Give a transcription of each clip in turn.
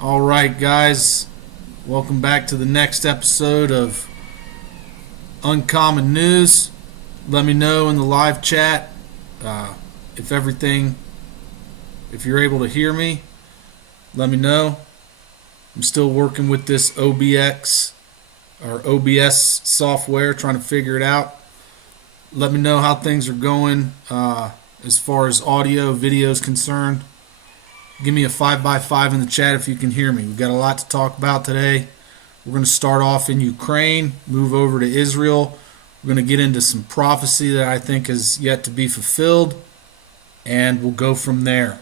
All right, guys, welcome back to the next episode of Uncommon News. Let me know in the live chat uh, if everything, if you're able to hear me. Let me know. I'm still working with this OBX or OBS software, trying to figure it out. Let me know how things are going as far as audio, video is concerned. Give me a 5x5 in the chat if you can hear me. We've got a lot to talk about today. We're going to start off in Ukraine, move over to Israel. We're going to get into some prophecy that I think is yet to be fulfilled, and we'll go from there.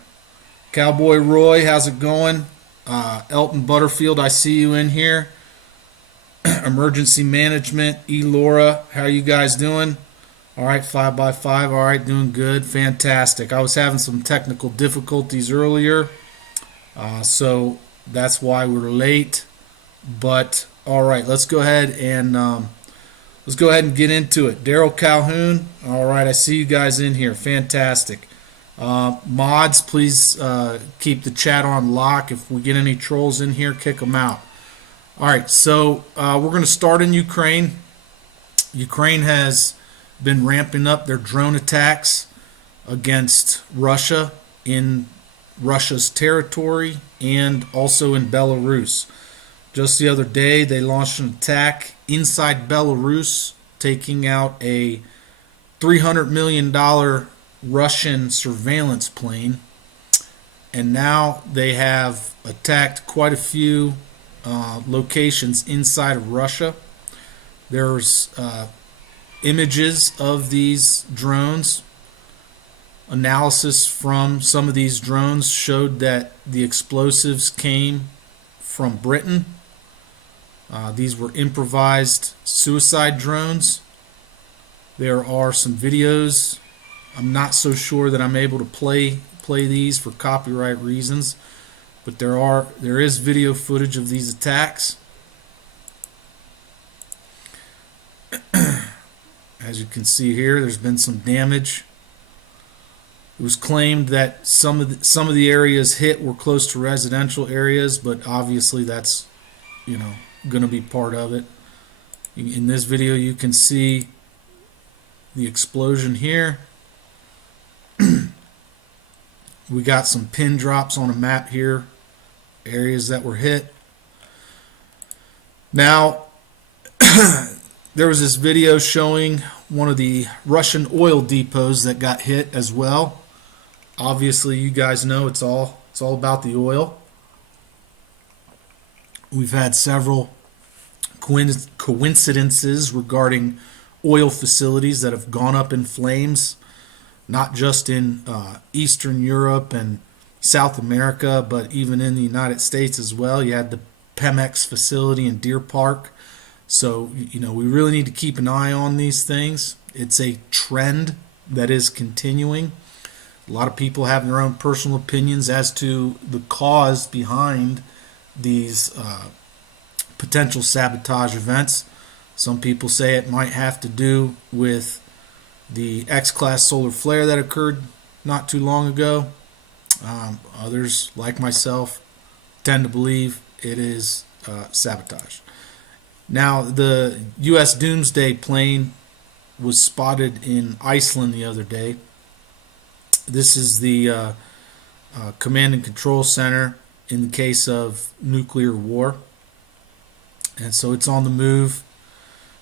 Cowboy Roy, how's it going? Elton Butterfield, I see you in here. Emergency Management, Laura, how are you guys doing? All right, 5x5. All right, doing good. Fantastic. I was having some technical difficulties earlier, so that's why we're late. But all right, let's go ahead and get into it. Daryl Calhoun. All right, I see you guys in here. Fantastic. Mods, please keep the chat on lock. If we get any trolls in here, kick them out. All right, so we're going to start in Ukraine. Ukraine has been ramping up their drone attacks against Russia in Russia's territory and also in Belarus. Just the other day, they launched an attack inside Belarus, taking out a $300 million Russian surveillance plane. And now they have attacked quite a few locations inside of Russia. There's images of these drones. Analysis from some of these drones showed that the explosives came from Britain. These were improvised suicide drones. There are some videos. I'm not so sure that I'm able to play these for copyright reasons, but there is video footage of these attacks. As you can see here, there's been some damage. It was claimed that some of the areas hit were close to residential areas, but obviously that's going to be part of it. In this video, you can see the explosion here. We got some pin drops on a map here, areas that were hit. Now, there was this video showing one of the Russian oil depots that got hit as well. Obviously, you guys know it's all about the oil. We've had several coincidences regarding oil facilities that have gone up in flames, not just in Eastern Europe and South America, but even in the United States as well. You had the Pemex facility in Deer Park. So, we really need to keep an eye on these things. It's a trend that is continuing. A lot of people have their own personal opinions as to the cause behind these potential sabotage events. Some people say it might have to do with the X-class solar flare that occurred not too long ago. Others, like myself, tend to believe it is sabotage. Now, the U.S. Doomsday plane was spotted in Iceland the other day. This is the command and control center in the case of nuclear war. And so it's on the move.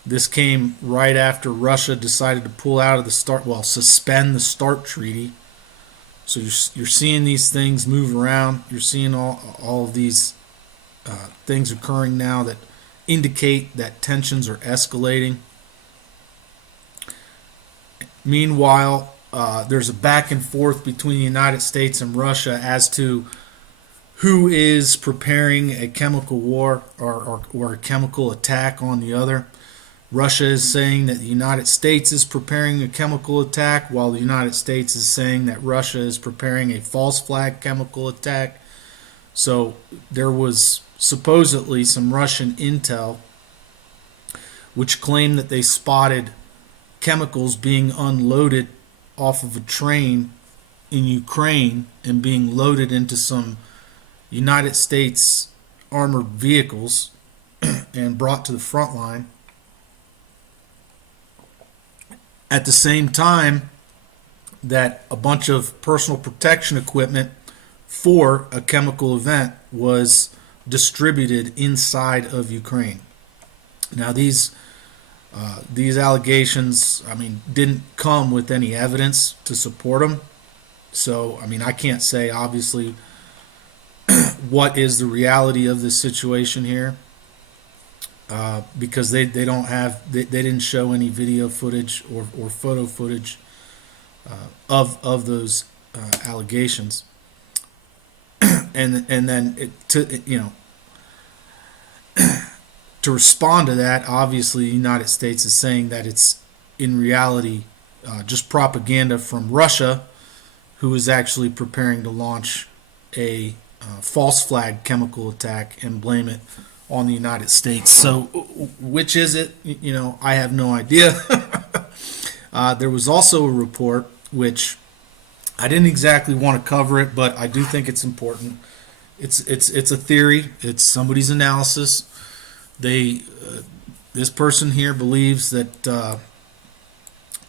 This came right after Russia decided to pull out of the suspend the START treaty. So you're seeing these things move around. You're seeing all of these things occurring now that indicate that tensions are escalating. Meanwhile, there's a back and forth between the United States and Russia as to who is preparing a chemical war or a chemical attack on the other. Russia is saying that the United States is preparing a chemical attack, while the United States is saying that Russia is preparing a false flag chemical attack. So there was supposedly some Russian intel which claimed that they spotted chemicals being unloaded off of a train in Ukraine and being loaded into some United States armored vehicles and brought to the front line. At the same time that a bunch of personal protection equipment for a chemical event was distributed inside of Ukraine. Now these allegations, I mean, didn't come with any evidence to support them. So, I mean, I can't say obviously what is the reality of this situation here, because they didn't show any video footage or photo footage of those allegations. And then to respond to that, obviously the United States is saying that it's in reality just propaganda from Russia, who is actually preparing to launch a false flag chemical attack and blame it on the United States. So which is it? I have no idea. There was also a report, which I didn't exactly want to cover it, but I do think it's important. It's a theory. It's somebody's analysis. This person here believes that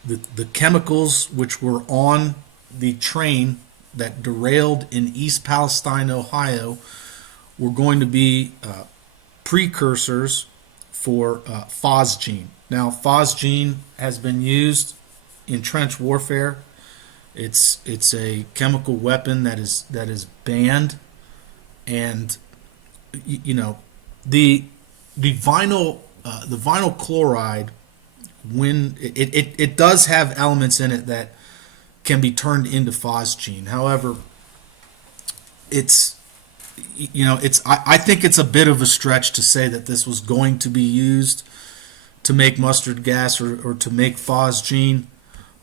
the chemicals which were on the train that derailed in East Palestine, Ohio, were going to be precursors for phosgene. Now, phosgene has been used in trench warfare. It's a chemical weapon that is banned, and the vinyl chloride, when it does have elements in it that can be turned into phosgene. However, I think it's a bit of a stretch to say that this was going to be used to make mustard gas or to make phosgene.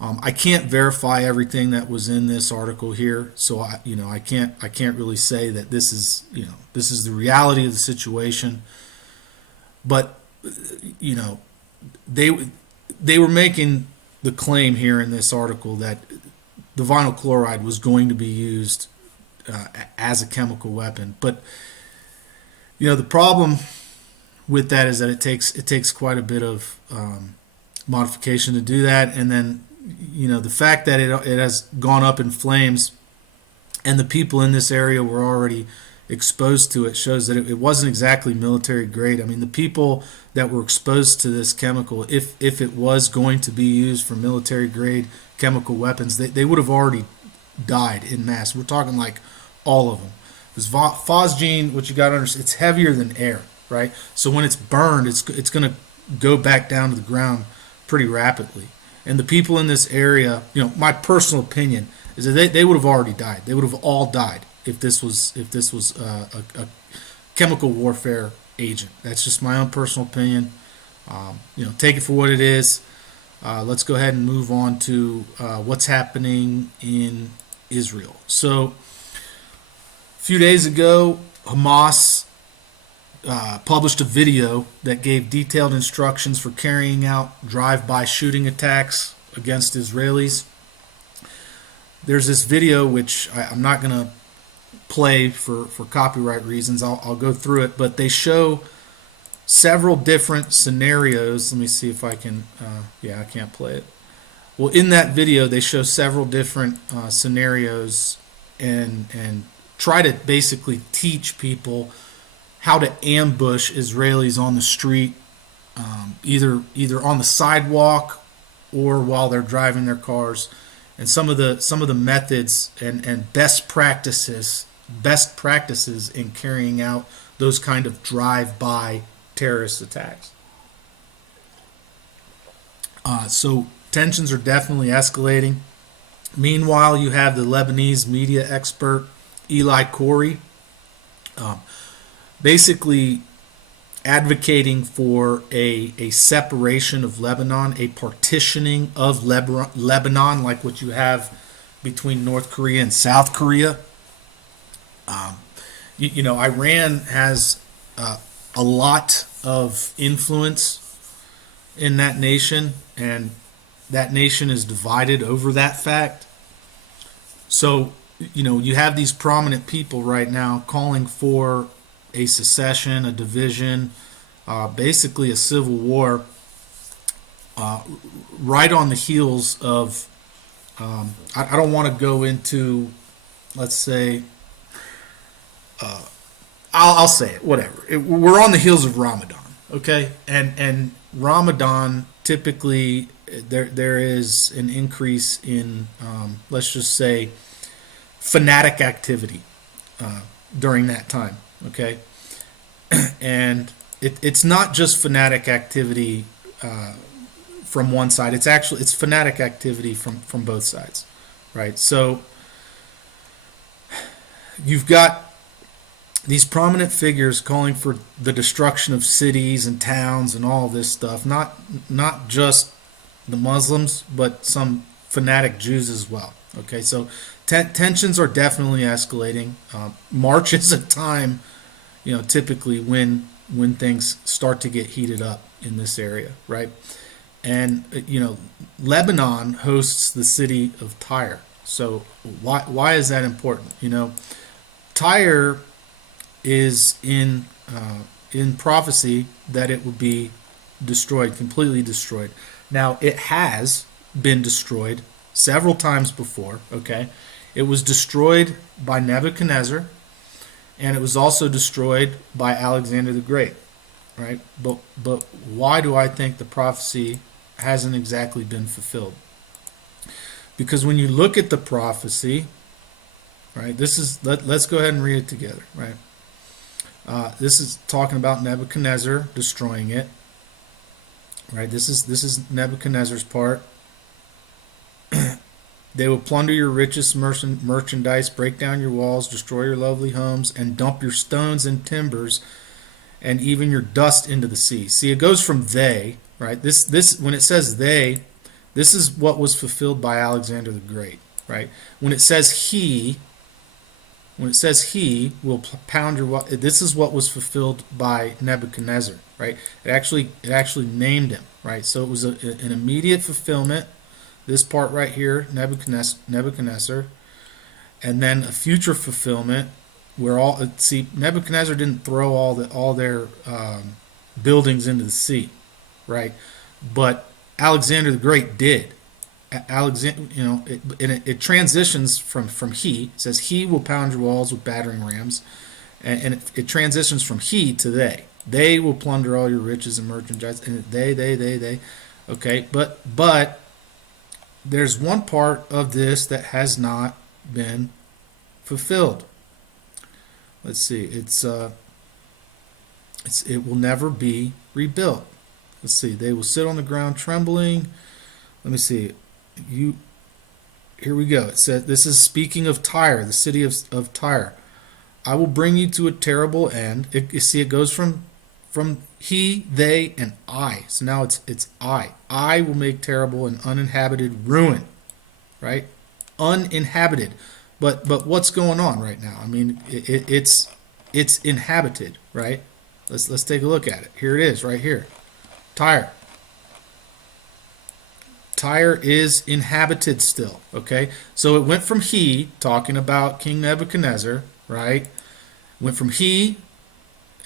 I can't verify everything that was in this article here, so I can't really say that this is the reality of the situation. But they were making the claim here in this article that the vinyl chloride was going to be used as a chemical weapon. But the problem with that is that it takes quite a bit of modification to do that, and then the fact that it has gone up in flames and the people in this area were already exposed to it shows that it wasn't exactly military grade. I mean, the people that were exposed to this chemical, if it was going to be used for military grade chemical weapons, they would have already died in mass. We're talking like all of them. Because phosgene, what you got to understand, it's heavier than air, right? So when it's burned, it's going to go back down to the ground pretty rapidly. And the people in this area, my personal opinion is that they would have already died. They would have all died if this was a chemical warfare agent. That's just my own personal opinion. Take it for what it is. Let's go ahead and move on to what's happening in Israel. So a few days ago, Hamas published a video that gave detailed instructions for carrying out drive-by shooting attacks against Israelis. There's this video which I'm not going to play for copyright reasons. I'll go through it, but they show several different scenarios. Let me see if I can, I can't play it. Well, in that video, they show several different scenarios and try to basically teach people how to ambush Israelis on the street, either on the sidewalk or while they're driving their cars, and some of the methods and best practices in carrying out those kind of drive-by terrorist attacks. So tensions are definitely escalating. Meanwhile, you have the Lebanese media expert Eli Khoury basically advocating for a separation of Lebanon, a partitioning of Lebanon, like what you have between North Korea and South Korea. Iran has a lot of influence in that nation, and that nation is divided over that fact. So, you have these prominent people right now calling for a secession, a division, basically a civil war, right on the heels of. I don't want to go into, let's say, I'll say it, whatever. We're on the heels of Ramadan, okay? And Ramadan typically there is an increase in, let's just say, fanatic activity during that time, okay? And it's not just fanatic activity from one side. It's fanatic activity from both sides, right? So you've got these prominent figures calling for the destruction of cities and towns and all this stuff. Not just the Muslims, but some fanatic Jews as well. Okay, so tensions are definitely escalating. March is a time, typically when things start to get heated up in this area, right? And Lebanon hosts the city of Tyre. So why is that important? Tyre is in prophecy that it will be destroyed, completely destroyed. Now, it has been destroyed several times before, okay? It was destroyed by Nebuchadnezzar, and it was also destroyed by Alexander the Great, right? But why do I think the prophecy hasn't exactly been fulfilled? Because when you look at the prophecy, right, let's go ahead and read it together, right? This is talking about Nebuchadnezzar destroying it, right? This is Nebuchadnezzar's part. They will plunder your richest merchandise, break down your walls, destroy your lovely homes, and dump your stones and timbers, and even your dust into the sea. See, it goes from they, right? This when it says they, this is what was fulfilled by Alexander the Great, right? When it says he will pound your wall, this is what was fulfilled by Nebuchadnezzar, right? It actually named him, right? So it was an immediate fulfillment. This part right here, Nebuchadnezzar, and then a future fulfillment where Nebuchadnezzar didn't throw all their buildings into the sea, right? But Alexander the Great did. Alexander, it transitions from he. It says he will pound your walls with battering rams, and it transitions from he to they. They will plunder all your riches and merchandise, and they. Okay, but there's one part of this that has not been fulfilled. Let's see. It will never be rebuilt. Let's see. They will sit on the ground trembling. Let me see. Here we go. It says, this is speaking of Tyre, the city of Tyre. I will bring you to a terrible end. It goes from he, they, and I. So now it's I. I will make terrible and uninhabited ruin, right? Uninhabited. But what's going on right now? I mean, it's inhabited, right? Let's take a look at it. Here it is, right here. Tyre. Tyre is inhabited still, okay? So it went from he, talking about King Nebuchadnezzar, right? Went from he,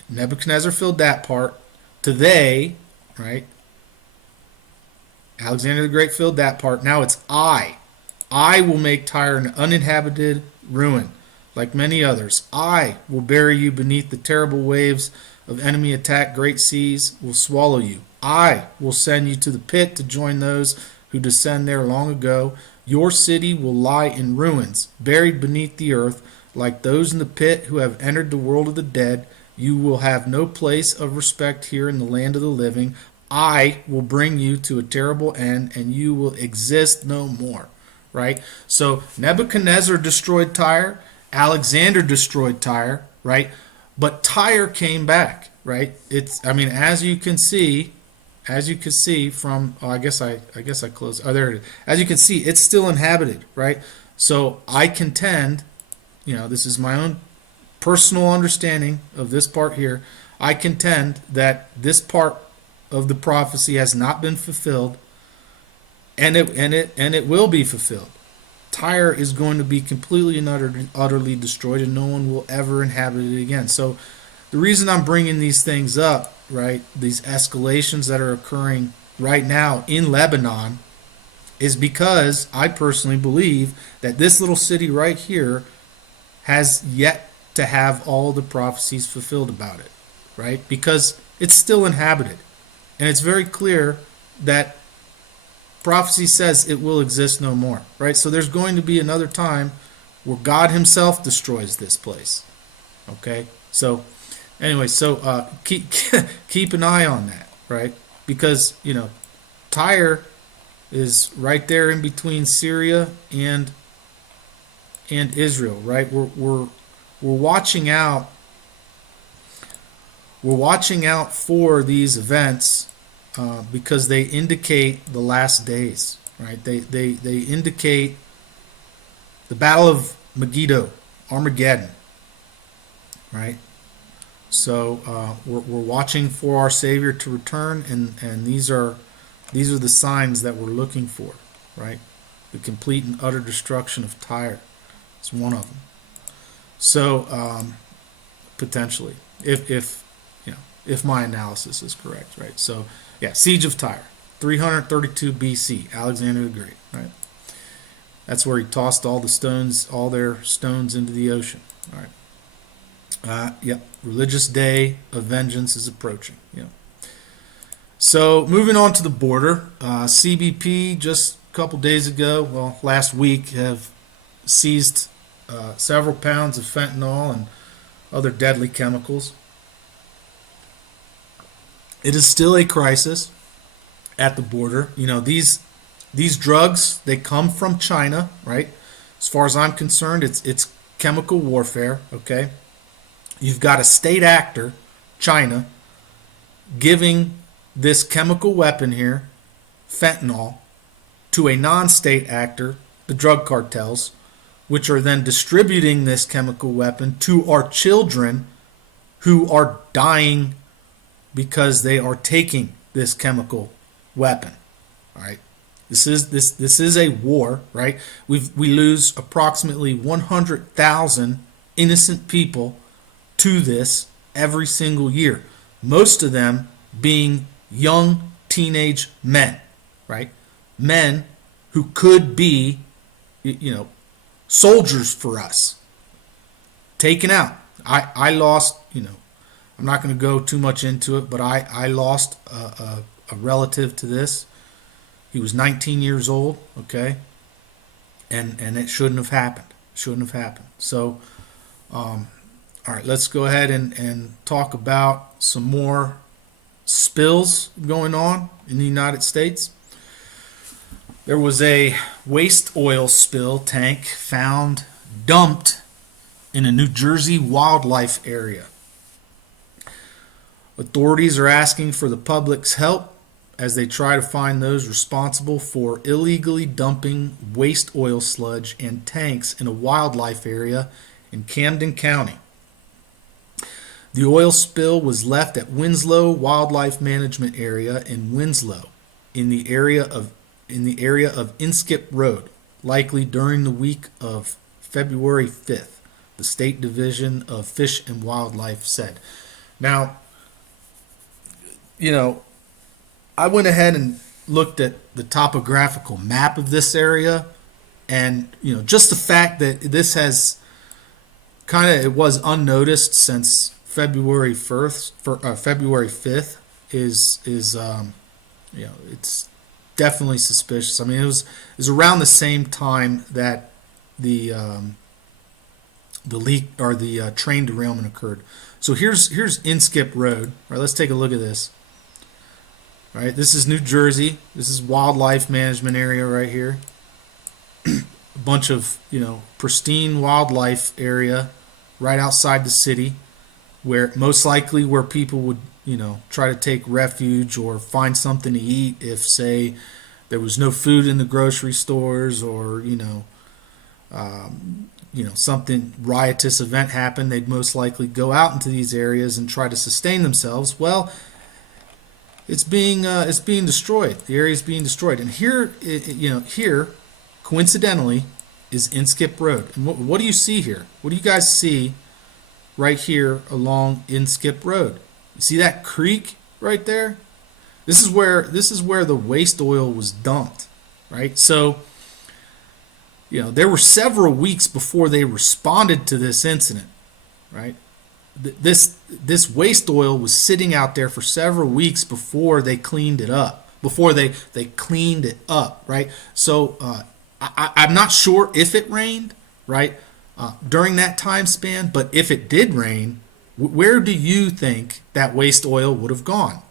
Nebuchadnezzar filled that part, to they, right? Alexander the Great filled that part. Now it's I. I will make Tyre an uninhabited ruin, like many others. I will bury you beneath the terrible waves of enemy attack. Great seas will swallow you. I will send you to the pit to join those who descend there long ago. Your city will lie in ruins, buried beneath the earth, like those in the pit who have entered the world of the dead. You will have no place of respect here in the land of the living. I will bring you to a terrible end, and you will exist no more. Right? So Nebuchadnezzar destroyed Tyre. Alexander destroyed Tyre. Right? But Tyre came back. Right? As you can see from, I guess I closed. Oh, there it is. As you can see, it's still inhabited, right? So I contend, this is my own personal understanding of this part here. I contend that this part of the prophecy has not been fulfilled, and it will be fulfilled. Tyre is going to be completely and utterly destroyed, and no one will ever inhabit it again. So the reason I'm bringing these things up, right, these escalations that are occurring right now in Lebanon, is because I personally believe that this little city right here has yet to have all the prophecies fulfilled about it, right? Because it's still inhabited. And it's very clear that prophecy says it will exist no more, right? So there's going to be another time where God himself destroys this place, okay? So anyway, so keep an eye on that, right? Because, Tyre is right there in between Syria and Israel, right? We're watching out. We're watching out for these events because they indicate the last days, right? They indicate the Battle of Megiddo, Armageddon, right? So we're watching for our Savior to return, and these are the signs that we're looking for, right? The complete and utter destruction of Tyre is one of them. So potentially, if my analysis is correct, right? So yeah, Siege of Tyre, 332 BC, Alexander the Great, right? That's where he tossed all their stones into the ocean, all right? Yep, religious day of vengeance is approaching. Yep. So moving on to the border, CBP just a couple days ago, well, last week, have seized several pounds of fentanyl and other deadly chemicals. It is still a crisis at the border. These drugs, they come from China, right? As far as I'm concerned, it's chemical warfare, okay? You've got a state actor, China, giving this chemical weapon here, fentanyl, to a non-state actor, the drug cartels, which are then distributing this chemical weapon to our children who are dying because they are taking this chemical weapon. All right, this is a war, right? We lose approximately 100,000 innocent people to this every single year. Most of them being young teenage men, right? Men who could be, soldiers for us. Taken out. I lost, I'm not going to go too much into it, but I lost a relative to this. He was 19 years old, okay? And it shouldn't have happened. So, all right, let's go ahead and talk about some more spills going on in the United States. There was a waste oil spill tank found dumped in a New Jersey wildlife area. Authorities are asking for the public's help as they try to find those responsible for illegally dumping waste oil sludge and tanks in a wildlife area in Camden County. The oil spill was left at Winslow Wildlife Management Area in Winslow, in the area of Inskip Road, likely during the week of February 5th, the State Division of Fish and Wildlife said. Now, I went ahead and looked at the topographical map of this area, and just the fact that this has it was unnoticed since February 5th is it's definitely suspicious. I mean, it was around the same time that the leak or the train derailment occurred. So here's Inskip Road. All right, let's take a look at this. All right, this is New Jersey. This is wildlife management area right here. A bunch of pristine wildlife area right outside the city, where most likely where people would try to take refuge or find something to eat if, say, there was no food in the grocery stores, or something riotous event happened. They'd most likely go out into these areas and try to sustain themselves. Well, it's being destroyed. The area is being destroyed, and here, coincidentally, is Inskip Road. And what do you see here? What do you guys see right here along Inskip Road? You see that creek right there? This is where the waste oil was dumped, right? So, there were several weeks before they responded to this incident, right? This waste oil was sitting out there for several weeks before they cleaned it up. Before they cleaned it up, right? So I'm not sure if it rained, right, during that time span. But if it did rain, where do you think that waste oil would have gone?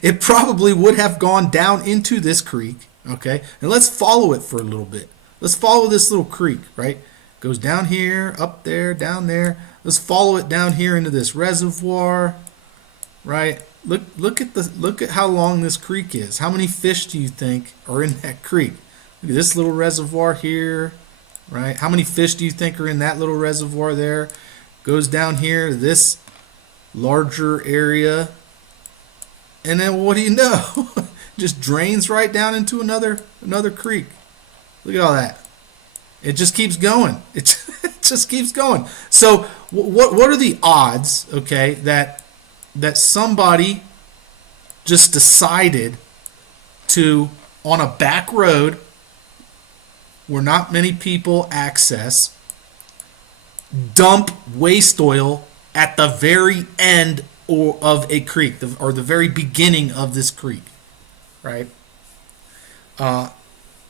It probably would have gone down into this creek, okay? And let's follow it for a little bit. Let's follow this little creek, right? Goes down here, up there, down there. Let's follow it down here into this reservoir, right? Look at how long this creek is. How many fish do you think are in that creek? Look at this little reservoir here, right? How many fish do you think are in that little reservoir there? Goes down here to this larger area. And then what do you know? Just drains right down into another creek. Look at all that. It just keeps going. It just keeps going. So what are the odds, okay, that somebody just decided to, on a back road where not many people access, dump waste oil at the very end of a creek, or the very beginning of this creek, right?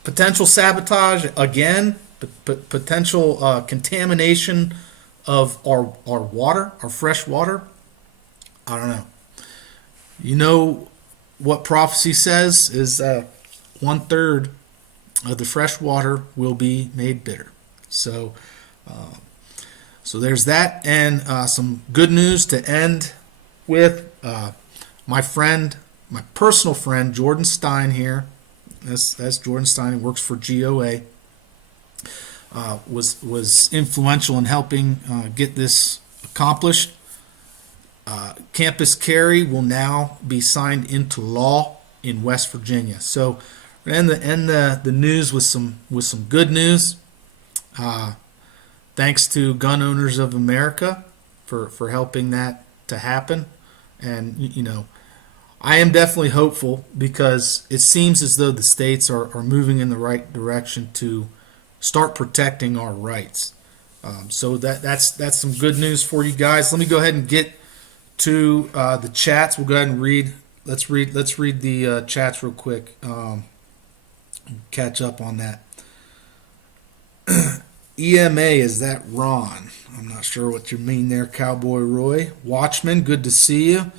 Potential sabotage, again, potential contamination of our water, our fresh water. I don't know. You know what prophecy says is 1/3 of the fresh water will be made bitter. So there's that, and some good news to end with. My personal friend, Jordan Stein here. That's Jordan Stein, who works for GOA. Was influential in helping get this accomplished. Campus carry will now be signed into law in West Virginia. So, end the news with some good news. Thanks to Gun Owners of America for helping that to happen. And I am definitely hopeful, because it seems as though the states are moving in the right direction to start protecting our rights. So that's some good news for you guys. Let me go ahead and get to the chats. We'll go ahead and read. Let's read the chats real quick. Catch up on that. EMA, is that Ron? I'm not sure what you mean there, Cowboy Roy. Watchman, good to see you.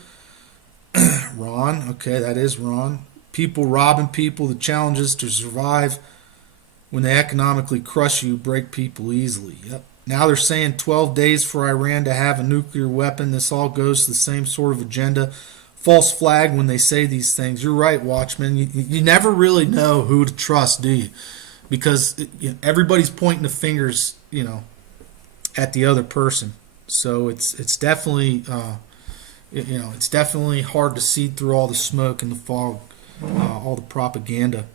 Ron, okay, that is Ron. People robbing people. The challenge is to survive when they economically crush you, break people easily. Yep. Now they're saying 12 days for Iran to have a nuclear weapon. This all goes to the same sort of agenda. False flag when they say these things. You're right, Watchman. You never really know who to trust, do you? Because everybody's pointing the fingers, at the other person. So it's definitely it's definitely hard to see through all the smoke and the fog, all the propaganda.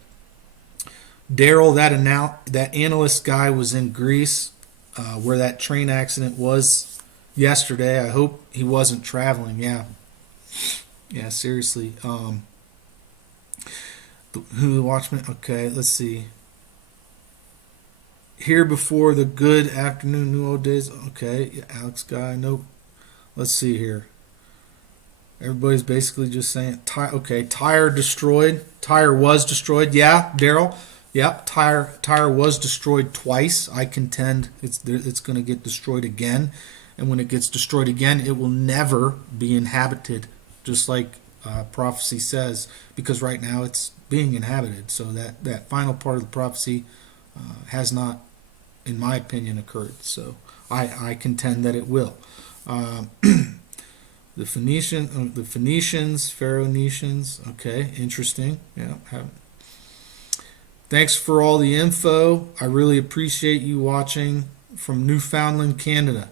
Daryl, that analyst guy was in Greece, where that train accident was yesterday. I hope he wasn't traveling. Yeah, seriously. Who the Watchman? Okay, let's see. Here before the good afternoon, new old days. Okay, yeah, Alex guy. Nope. Let's see here. Everybody's basically just saying, tire destroyed. Tire was destroyed. Yeah, Daryl. Yep, tire was destroyed twice. I contend it's going to get destroyed again, and when it gets destroyed again, it will never be inhabited, just like prophecy says, because right now it's being inhabited. So that final part of the prophecy has not, in my opinion, occurred. So I contend that it will. The Phoenicians, Pharaoh-Nicians. Okay, interesting. Yeah. Thanks for all the info. I really appreciate you watching from Newfoundland, Canada.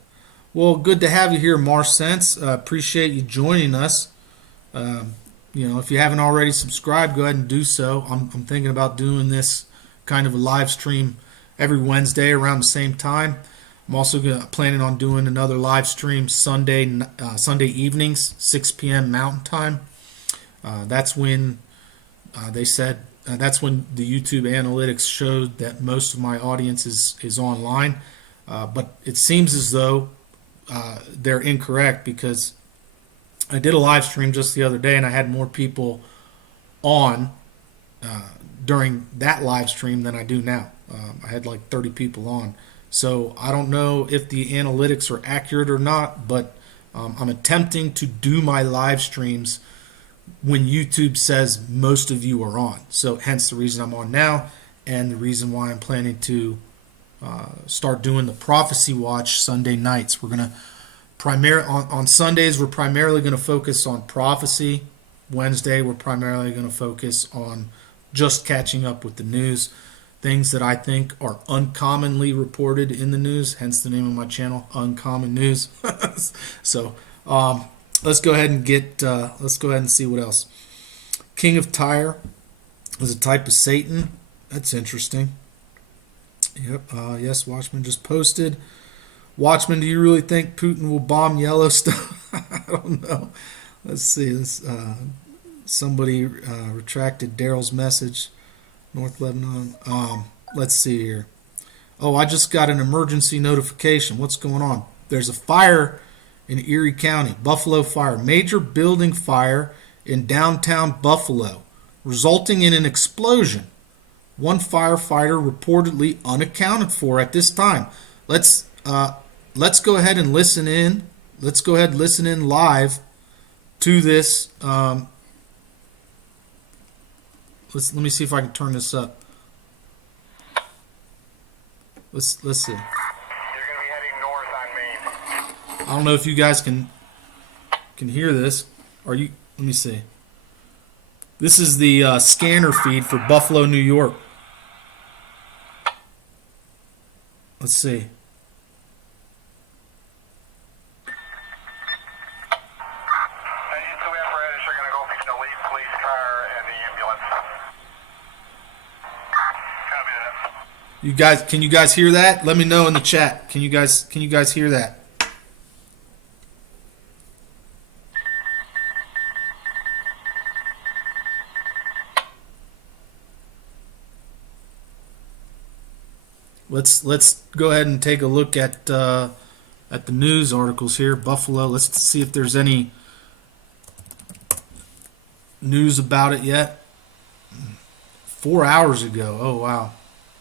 Well, good to have you here, Marsense. Appreciate you joining us. If you haven't already subscribed, go ahead and do so. I'm thinking about doing this kind of a live stream every Wednesday around the same time. I'm also planning on doing another live stream Sunday evenings, 6 p.m. Mountain Time. That's when they said that's when the YouTube analytics showed that most of my audience is online. But it seems as though they're incorrect, because I did a live stream just the other day and I had more people on during that live stream than I do now. I had like 30 people on. So I don't know if the analytics are accurate or not, but I'm attempting to do my live streams when YouTube says most of you are on. So hence the reason I'm on now, and the reason why I'm planning to start doing the Prophecy Watch Sunday nights. We're going to on Sundays, we're primarily going to focus on prophecy. Wednesday, we're primarily going to focus on just catching up with the news, things that I think are uncommonly reported in the news, hence the name of my channel, Uncommon News. So let's go ahead and see what else. King of Tyre is a type of Satan. That's interesting. Yep. Yes, Watchman just posted. Watchman, do you really think Putin will bomb Yellowstone? I don't know. Let's see. Somebody retracted Daryl's message. North Lebanon. Let's see here. Oh, I just got an emergency notification. What's going on? There's a fire in Erie County. Buffalo fire. Major building fire in downtown Buffalo, resulting in an explosion. One firefighter reportedly unaccounted for at this time. Let's go ahead and listen in. Let's go ahead and listen in live to this. Let me see if I can turn this up. Let's see. You're going to be heading north on Main. I don't know if you guys can hear this. Let me see. This is the scanner feed for Buffalo, New York. Let's see. Any two apparatus are going to go between the lead police car and the ambulance. Copy that. Can you guys hear that? Let me know in the chat. Can you guys hear that? Let's go ahead and take a look at the news articles here. Buffalo. Let's see if there's any news about it yet. 4 hours ago. Oh wow.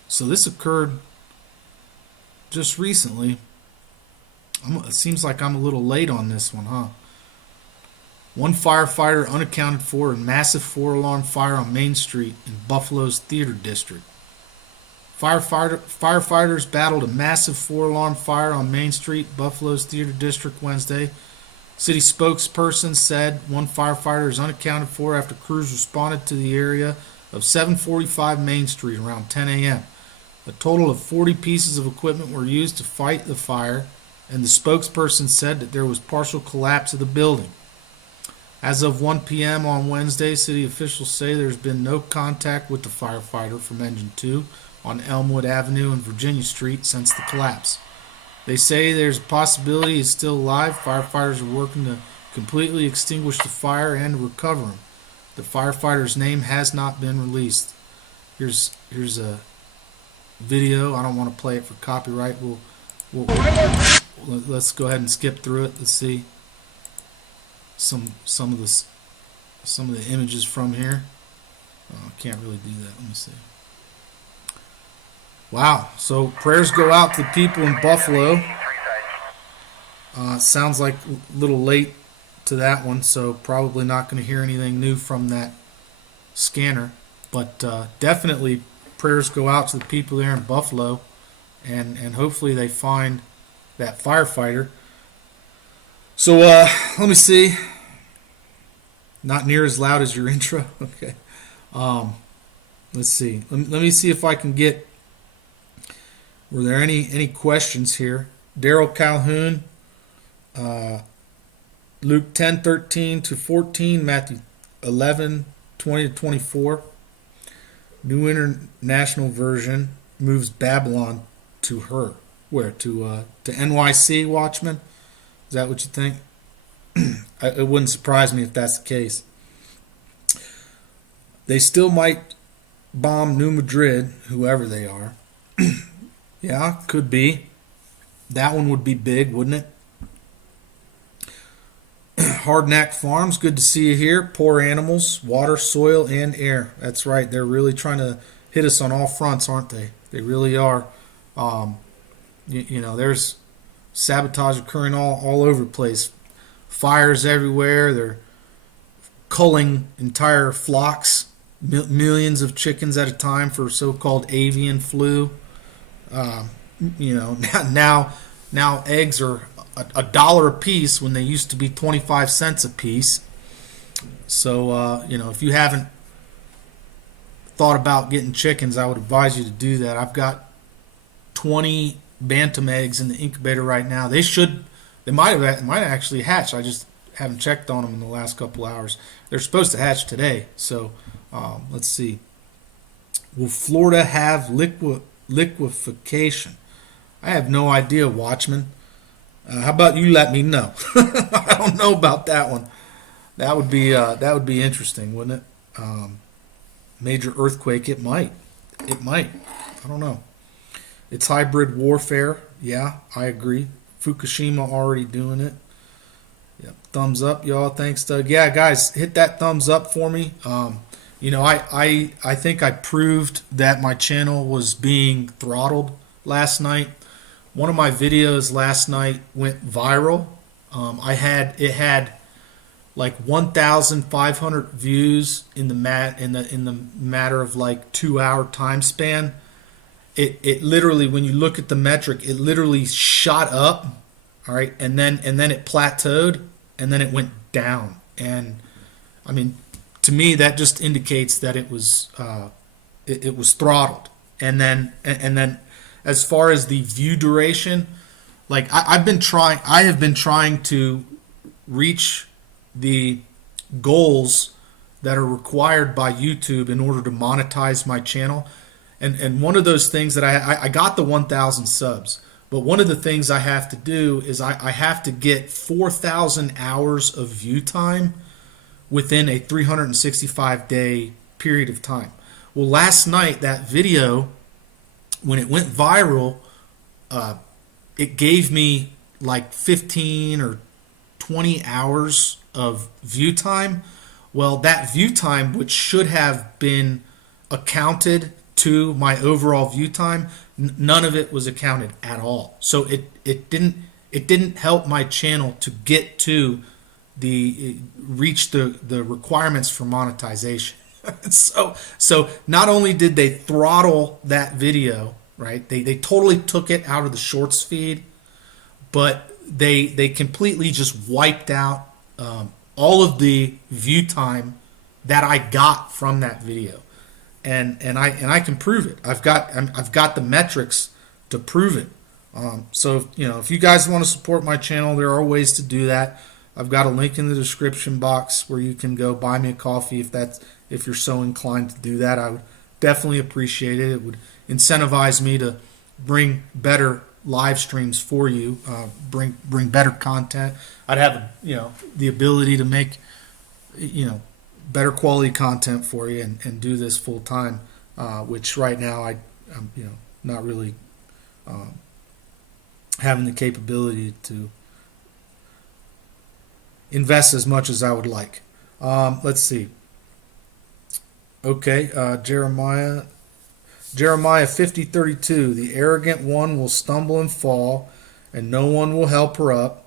So this occurred just recently. It seems like I'm a little late on this one, huh? One firefighter unaccounted for in massive 4-alarm fire on Main Street in Buffalo's Theater District. Firefighters battled a massive 4-alarm fire on Main Street, Buffalo's Theater District, Wednesday. City spokesperson said one firefighter is unaccounted for after crews responded to the area of 745 Main Street around 10 a.m. A total of 40 pieces of equipment were used to fight the fire, and the spokesperson said that there was partial collapse of the building. As of 1 p.m. on Wednesday, city officials say there's been no contact with the firefighter from Engine 2 on Elmwood Avenue and Virginia Street since the collapse. They say there's a possibility he's still alive. Firefighters are working to completely extinguish the fire and to recover him. The firefighter's name has not been released. Here's a video. I don't want to play it for copyright. Let's go ahead and skip through it. Let's see some of the images from here. I can't really do that. Let me see. Wow. So prayers go out to the people in Buffalo. Sounds like a little late to that one, so probably not going to hear anything new from that scanner. But definitely prayers go out to the people there in Buffalo, and hopefully they find that firefighter. So let me see. Not near as loud as your intro. Okay. Let's see. Let me see if I can get. Were there any questions here? Daryl Calhoun, Luke 10:13 to 14, Matthew 11:20 to 24, New International Version, moves Babylon to her. Where? To NYC, Watchman? Is that what you think? It wouldn't surprise me if that's the case. They still might bomb New Madrid, whoever they are. Yeah, could be. That one would be big, wouldn't it? Hardknack Farms, good to see you here. Poor animals, water, soil, and air. That's right. They're really trying to hit us on all fronts, aren't they? They really are. There's sabotage occurring all over the place. Fires everywhere. They're culling entire flocks, millions of chickens at a time for so-called avian flu. Now eggs are $1 a piece when they used to be 25 cents a piece. So if you haven't thought about getting chickens, I would advise you to do that. I've got 20 bantam eggs in the incubator right now. They might actually hatch. I just haven't checked on them in the last couple hours. They're supposed to hatch today. So let's see. Will Florida have liquefaction? I have no idea, Watchman. How about you let me know? I don't know about that one. That would be interesting, wouldn't it? Major earthquake. It might. I don't know. It's hybrid warfare. Yeah, I agree. Fukushima already doing it. Yep. Thumbs up, y'all. Thanks, Doug. Yeah, guys, hit that thumbs up for me. I think I proved that my channel was being throttled last night. One of my videos last night went viral. It had like 1,500 views in the matter of like 2-hour time span. It literally, when you look at the metric, it literally shot up, all right, and then it plateaued, and then it went down. And I mean, to me, that just indicates that it was throttled. And then as far as the view duration, like I have been trying to reach the goals that are required by YouTube in order to monetize my channel. And one of those things that I got the 1,000 subs, but one of the things I have to do is I have to get 4,000 hours of view time within a 365-day period of time. Well, last night, that video, when it went viral, it gave me like 15 or 20 hours of view time. Well, that view time, which should have been accounted to my overall view time, none of it was accounted at all. So it didn't help my channel to get to reach the requirements for monetization. So not only did they throttle that video, right? They totally took it out of the shorts feed, but they completely just wiped out all of the view time that I got from that video. And I can prove it. I've got the metrics to prove it. So if you guys want to support my channel, there are ways to do that. I've got a link in the description box where you can go buy me a coffee if you're so inclined to do that. I would definitely appreciate it. It would incentivize me to bring better live streams for you, bring better content. I'd have the ability to make better quality content for you and do this full time, which right now I'm not really having the capability to invest as much as I would like. Let's see. Okay, Jeremiah 50:32. The arrogant one will stumble and fall, and no one will help her up.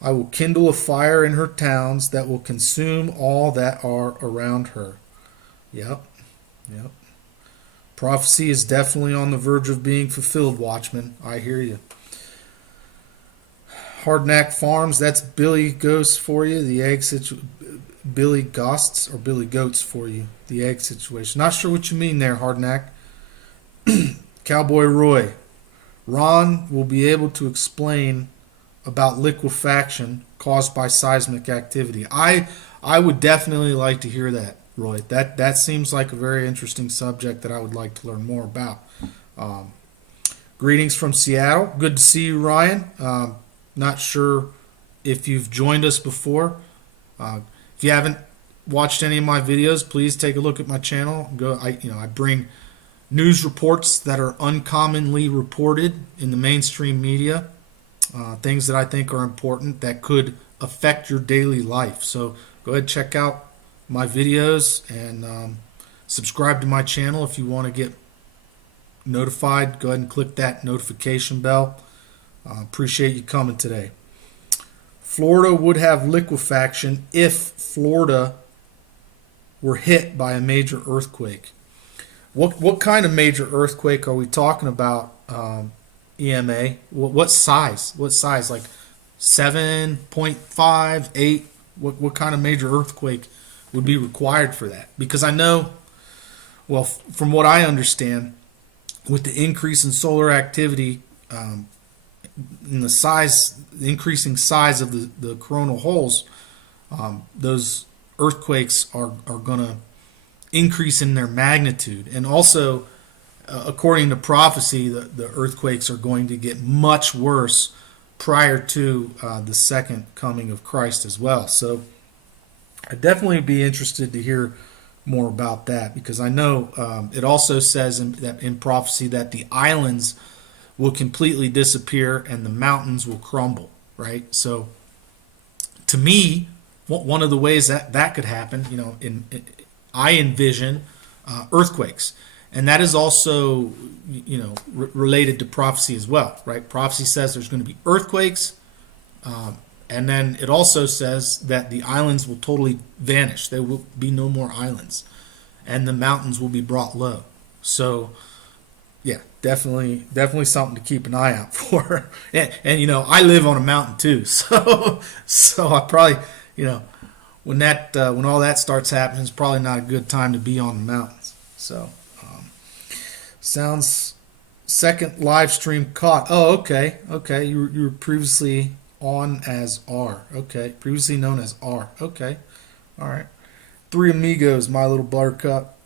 I will kindle a fire in her towns that will consume all that are around her. Yep. Prophecy is definitely on the verge of being fulfilled, Watchman. I hear you. Hardknack Farms, that's Billy Ghosts for you. The egg Billy Ghosts or Billy Goats for you. The egg situation. Not sure what you mean there, Hardknack. Cowboy Roy. Ron will be able to explain about liquefaction caused by seismic activity. I would definitely like to hear that, Roy. That seems like a very interesting subject that I would like to learn more about. Greetings from Seattle. Good to see you, Ryan. Not sure if you've joined us before. If you haven't watched any of my videos, please take a look at my channel. I bring news reports that are uncommonly reported in the mainstream media, things that I think are important that could affect your daily life. So go ahead, check out my videos and subscribe to my channel if you want to get notified. Go ahead and click that notification bell. Appreciate you coming today. Florida would have liquefaction if Florida were hit by a major earthquake. What kind of major earthquake are we talking about, EMA? What size? What size? Like 7.5, 8? What kind of major earthquake would be required for that? Because I know, well, from what I understand, with the increase in solar activity, in the increasing size of the coronal holes, those earthquakes are going to increase in their magnitude. And also, according to prophecy, the earthquakes are going to get much worse prior to the second coming of Christ as well. So I'd definitely be interested to hear more about that, because I know it also says in prophecy that the islands will completely disappear and the mountains will crumble, right? So to me, one of the ways that could happen, I envision earthquakes, and that is also, related to prophecy as well, right? Prophecy says there's going to be earthquakes, and then it also says that the islands will totally vanish. There will be no more islands, and the mountains will be brought low. So, yeah, definitely something to keep an eye out for. and I live on a mountain too, so I probably, when all that starts happening, it's probably not a good time to be on the mountains. So, sounds second live stream caught. Oh, okay. You were previously on as R. Okay, previously known as R. Okay, all right. Three Amigos, My Little Buttercup.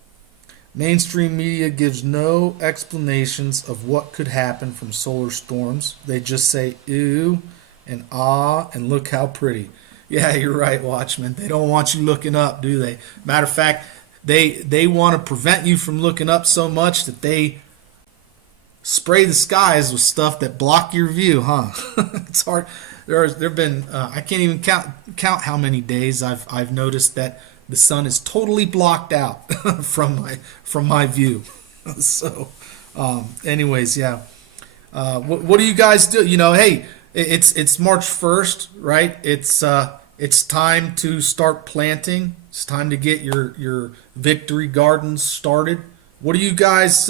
Mainstream media gives no explanations of what could happen from solar storms. They just say ew and ah and look how pretty. Yeah, you're right, Watchman. They don't want you looking up, do they? Matter of fact, they want to prevent you from looking up so much that they spray the skies with stuff that block your view, huh? It's hard. There've been I can't even count how many days I've noticed that the sun is totally blocked out from my view. So, anyways, yeah. What do you guys do? Hey, it's March 1st, right? It's time to start planting. It's time to get your victory gardens started. What are you guys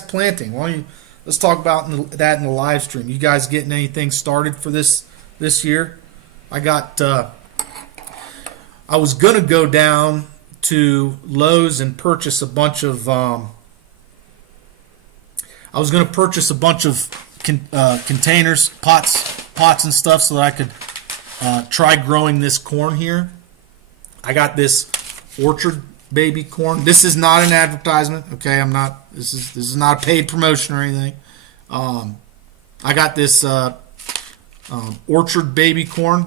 planting? Let's talk about that in the live stream. You guys getting anything started for this year? I was gonna go down to Lowe's and purchase a bunch of. I was gonna purchase a bunch of containers, pots and stuff, so that I could try growing this corn here. I got this Orchard Baby corn. This is not an advertisement, okay? This is not a paid promotion or anything. I got this Orchard Baby corn.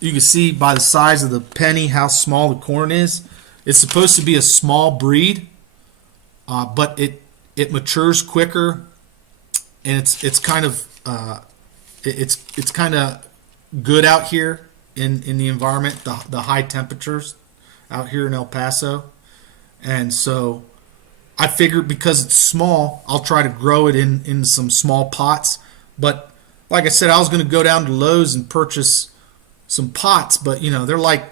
You can see by the size of the penny how small the corn is. It's supposed to be a small breed, but it matures quicker, and it's kind of good out here in the environment, the high temperatures out here in El Paso. And so I figured because it's small, I'll try to grow it in some small pots. But like I said, I was going to go down to Lowe's and purchase some pots, but they're like,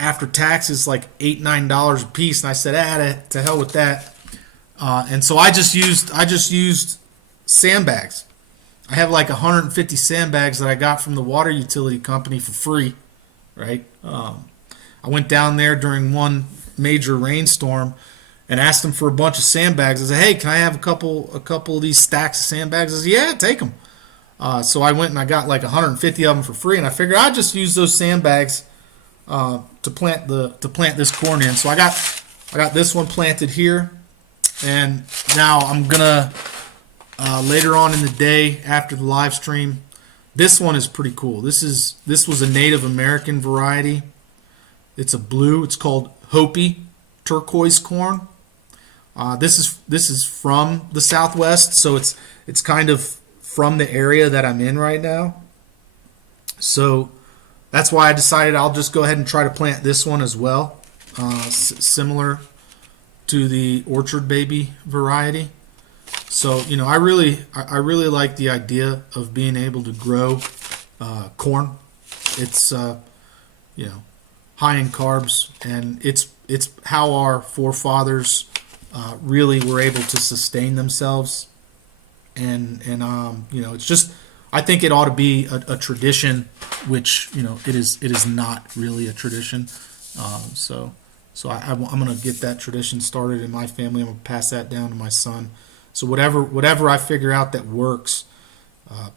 after taxes, like $8-9 a piece. And I said, to hell with that. And so I just used sandbags. I have like 150 sandbags that I got from the water utility company for free, right? I went down there during one major rainstorm and asked them for a bunch of sandbags. I said, hey, can I have a couple of these stacks of sandbags? I said, yeah, take them. So I went and I got like 150 of them for free, and I figured I'd just use those sandbags to plant this corn in. So I got this one planted here, And now I'm gonna later on in the day after the live stream. This one is pretty cool. This was a Native American variety. It's a blue. It's called Hopi turquoise corn. This is from the Southwest, so it's kind of from the area that I'm in right now. So that's why I decided I'll just go ahead and try to plant this one as well, similar to the Orchard Baby variety. So I really like the idea of being able to grow corn. It's high in carbs, and it's how our forefathers really were able to sustain themselves. And it's just, I think it ought to be a tradition, which it is not really a tradition. So I'm going to get that tradition started in my family. I'm going to pass that down to my son. So whatever I figure out that works,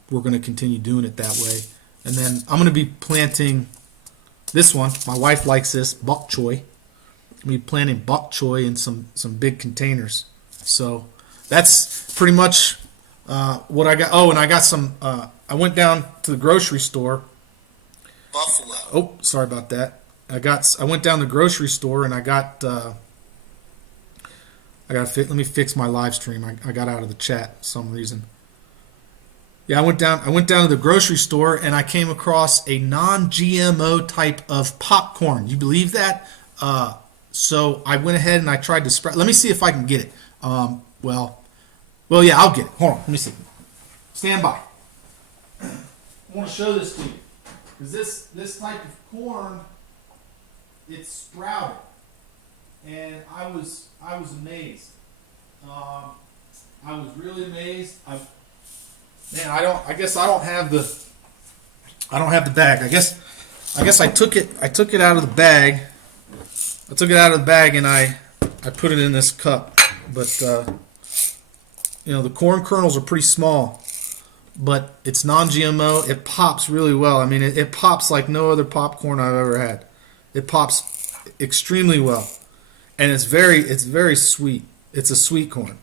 we're going to continue doing it that way. And then I'm going to be planting this one. My wife likes this, bok choy. I'm going to be planting bok choy in some big containers. So that's pretty much what I got. Oh, and I got some. I went down to the grocery store. Buffalo. Oh, sorry about that. I went down to the grocery store and I got. Let me fix my live stream. I got out of the chat for some reason. Yeah, I went down to the grocery store and I came across a non-GMO type of popcorn. You believe that? So I went ahead and I tried to spread. Let me see if I can get it. Well, yeah, I'll get it. Hold on, let me see. Stand by. I want to show this to you because this type of corn, it's sprouted, and I was amazed. I was really amazed. I guess I don't have the bag. I guess I took it out of the bag. I took it out of the bag and I put it in this cup. But the corn kernels are pretty small, but it's non-GMO. It pops really well. I mean, it pops like no other popcorn I've ever had. It pops extremely well, and it's very sweet. It's a sweet corn,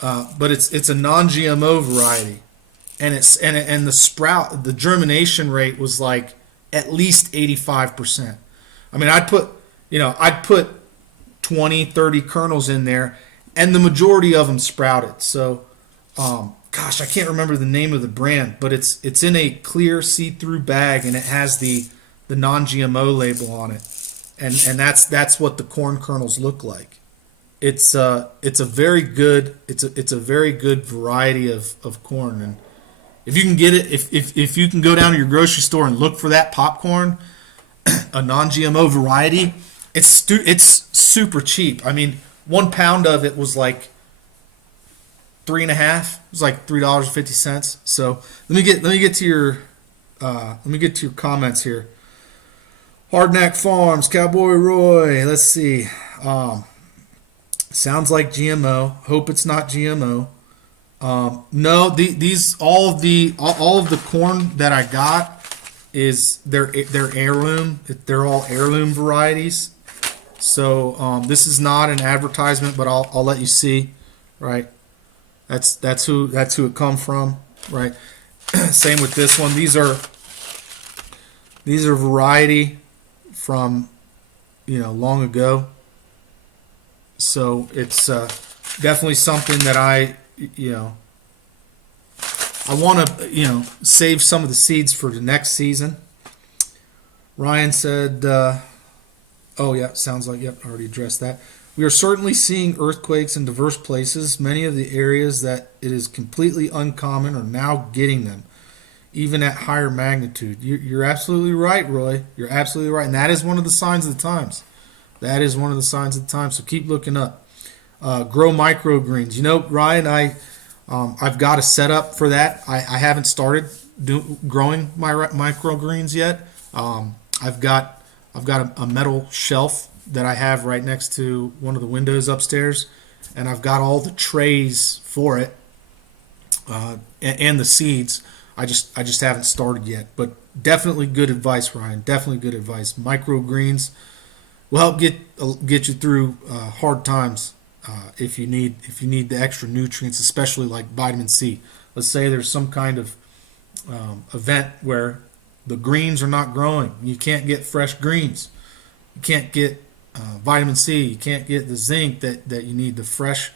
but it's a non-GMO variety, and the germination rate was like at least 85%. I mean, I'd put 20, 30 kernels in there, and the majority of them sprouted. So, gosh, I can't remember the name of the brand, but it's in a clear see-through bag, and it has the non-GMO label on it, and that's what the corn kernels look like. It's a very good variety of corn, and if you can get it, if you can go down to your grocery store and look for that popcorn, a non-GMO variety, it's super cheap. I mean, 1 pound of it was like $3.50. It was like $3.50. So let me get to your comments here. Hardknack Farms, Cowboy Roy. Let's see. Sounds like GMO. Hope it's not GMO. No, all of the corn that I got is they're heirloom. They're all heirloom varieties. So this is not an advertisement, but I'll let you see, right? That's who it come from, right? Same with this one. These are variety from long ago. So it's definitely something that I want to save some of the seeds for the next season. Ryan said, oh yeah, sounds like, yep, I already addressed that. We are certainly seeing earthquakes in diverse places. Many of the areas that it is completely uncommon are now getting them, even at higher magnitude. You're absolutely right, Roy. You're absolutely right. And that is one of the signs of the times. So keep looking up. Grow microgreens. Ryan, I've got a setup for that. I haven't started growing my microgreens yet. I've got a metal shelf that I have right next to one of the windows upstairs, and I've got all the trays for it and the seeds. I just haven't started yet, but definitely good advice, Ryan. Definitely good advice. Microgreens will help get you through hard times. if you need the extra nutrients, especially like vitamin C. Let's say there's some kind of event where the greens are not growing. You can't get fresh greens. You can't get vitamin C. You can't get the zinc that you need, the fresh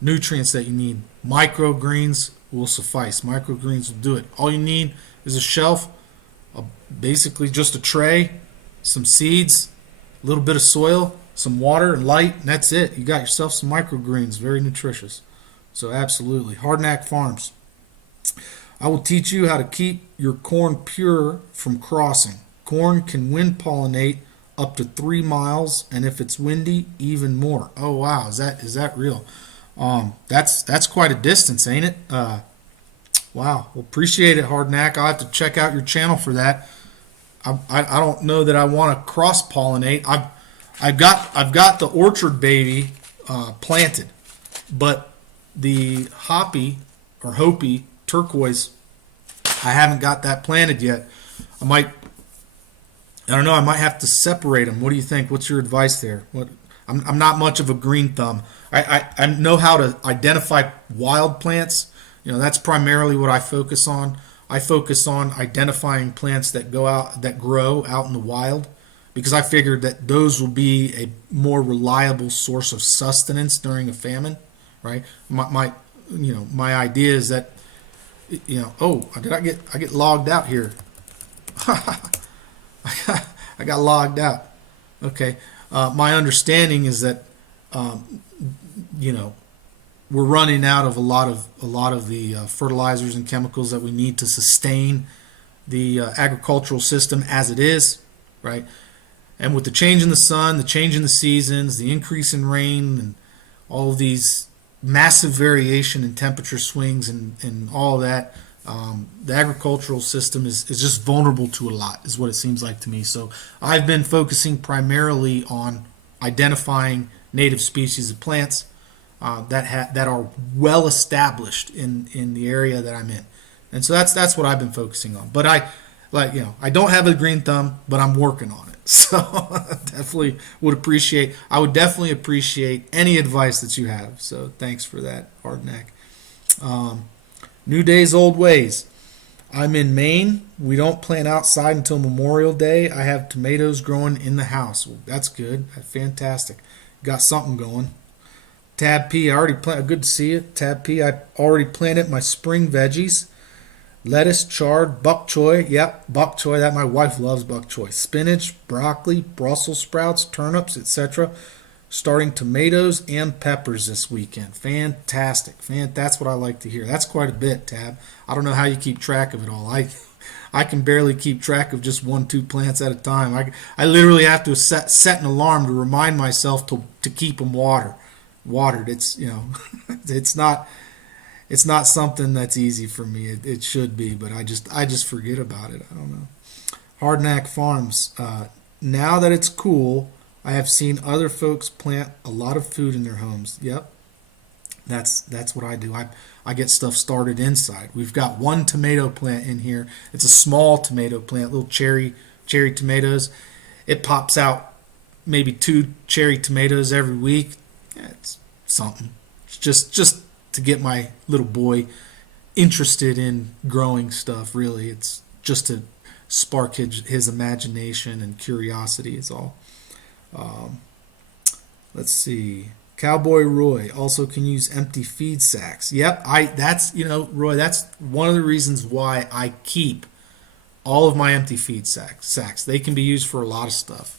nutrients that you need. Microgreens will suffice. Microgreens will do it. All you need is a shelf, basically just a tray, some seeds, a little bit of soil, some water and light, and that's it. You got yourself some microgreens, very nutritious. So absolutely. Hardknack Farms. I will teach you how to keep your corn pure from crossing. Corn can wind pollinate up to 3 miles, and if it's windy, even more. Oh wow, is that real? That's quite a distance, ain't it? Wow, well, appreciate it, Hardknack. I'll have to check out your channel for that. I don't know that I want to cross pollinate. I've got the orchard baby planted, but the Hopi or Hopi turquoise, I haven't got that planted yet. I don't know. I might have to separate them. What do you think? What's your advice there? I'm not much of a green thumb. I know how to identify wild plants. That's primarily what I focus on. I focus on identifying plants that grow out in the wild, because I figured that those will be a more reliable source of sustenance during a famine, right? My idea is that, oh, did I get logged out here? I got logged out. Okay. My understanding is that, we're running out of a lot of the fertilizers and chemicals that we need to sustain the agricultural system as it is, right? And with the change in the sun, the change in the seasons, the increase in rain, and all of these massive variation in temperature swings and all of that, the agricultural system is just vulnerable to a lot, is what it seems like to me. So I've been focusing primarily on identifying native species of plants that are well established in the area that I'm in, and so that's what I've been focusing on. But I don't have a green thumb, but I'm working on it. So I would definitely appreciate any advice that you have. So thanks for that, Hardknack. New days, old ways. I'm in Maine. We don't plant outside until Memorial Day. I have tomatoes growing in the house. Well, that's good. That's fantastic. Got something going. Tab P, I already planted. Good to see you, Tab P. I already planted my spring veggies. Lettuce, chard, bok choy. Yep, bok choy. That my wife loves bok choy. Spinach, broccoli, Brussels sprouts, turnips, etc. Starting tomatoes and peppers this weekend. Fantastic. That's what I like to hear. That's quite a bit, Tab. I don't know how you keep track of it all. I can barely keep track of just 1-2 plants at a time. I literally have to set an alarm to remind myself to keep them watered. It's it's not something that's easy for me. It should be, but I just forget about it. I don't know. Hardknack Farms. Now that it's cool, I have seen other folks plant a lot of food in their homes. Yep, that's what I do. I get stuff started inside. We've got one tomato plant in here. It's a small tomato plant, little cherry tomatoes. It pops out maybe 2 cherry tomatoes every week. Yeah, it's something. It's just to get my little boy interested in growing stuff. Really, it's just to spark his imagination and curiosity is all. Let's see. Cowboy Roy also can use empty feed sacks. Yep, Roy, that's one of the reasons why I keep all of my empty feed sacks. They can be used for a lot of stuff.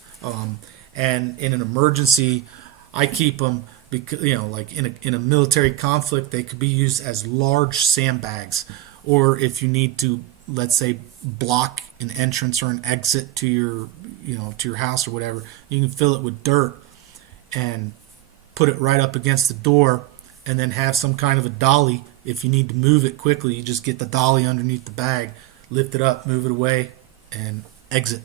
And in an emergency, I keep them because, like in a military conflict, they could be used as large sandbags, or if you need to, let's say, block an entrance or an exit to your house or whatever, you can fill it with dirt and put it right up against the door, and then have some kind of a dolly. If you need to move it quickly, you just get the dolly underneath the bag, lift it up, move it away, and exit.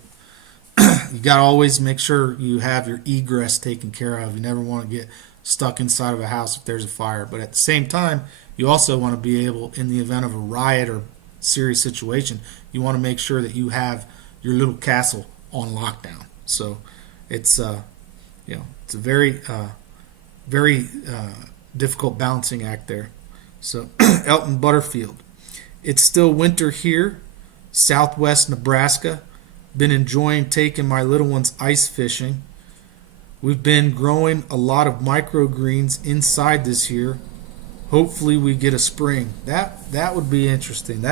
You got to always make sure you have your egress taken care of. You never want to get stuck inside of a house if there's a fire. But at the same time, you also want to be able, in the event of a riot or serious situation, you want to make sure that you have your little castle on lockdown. So it's it's a very very difficult balancing act there. So Elton Butterfield. It's still winter here, southwest Nebraska. Been enjoying taking my little ones ice fishing. We've been growing a lot of microgreens inside this year. Hopefully we get a spring. That would be interesting.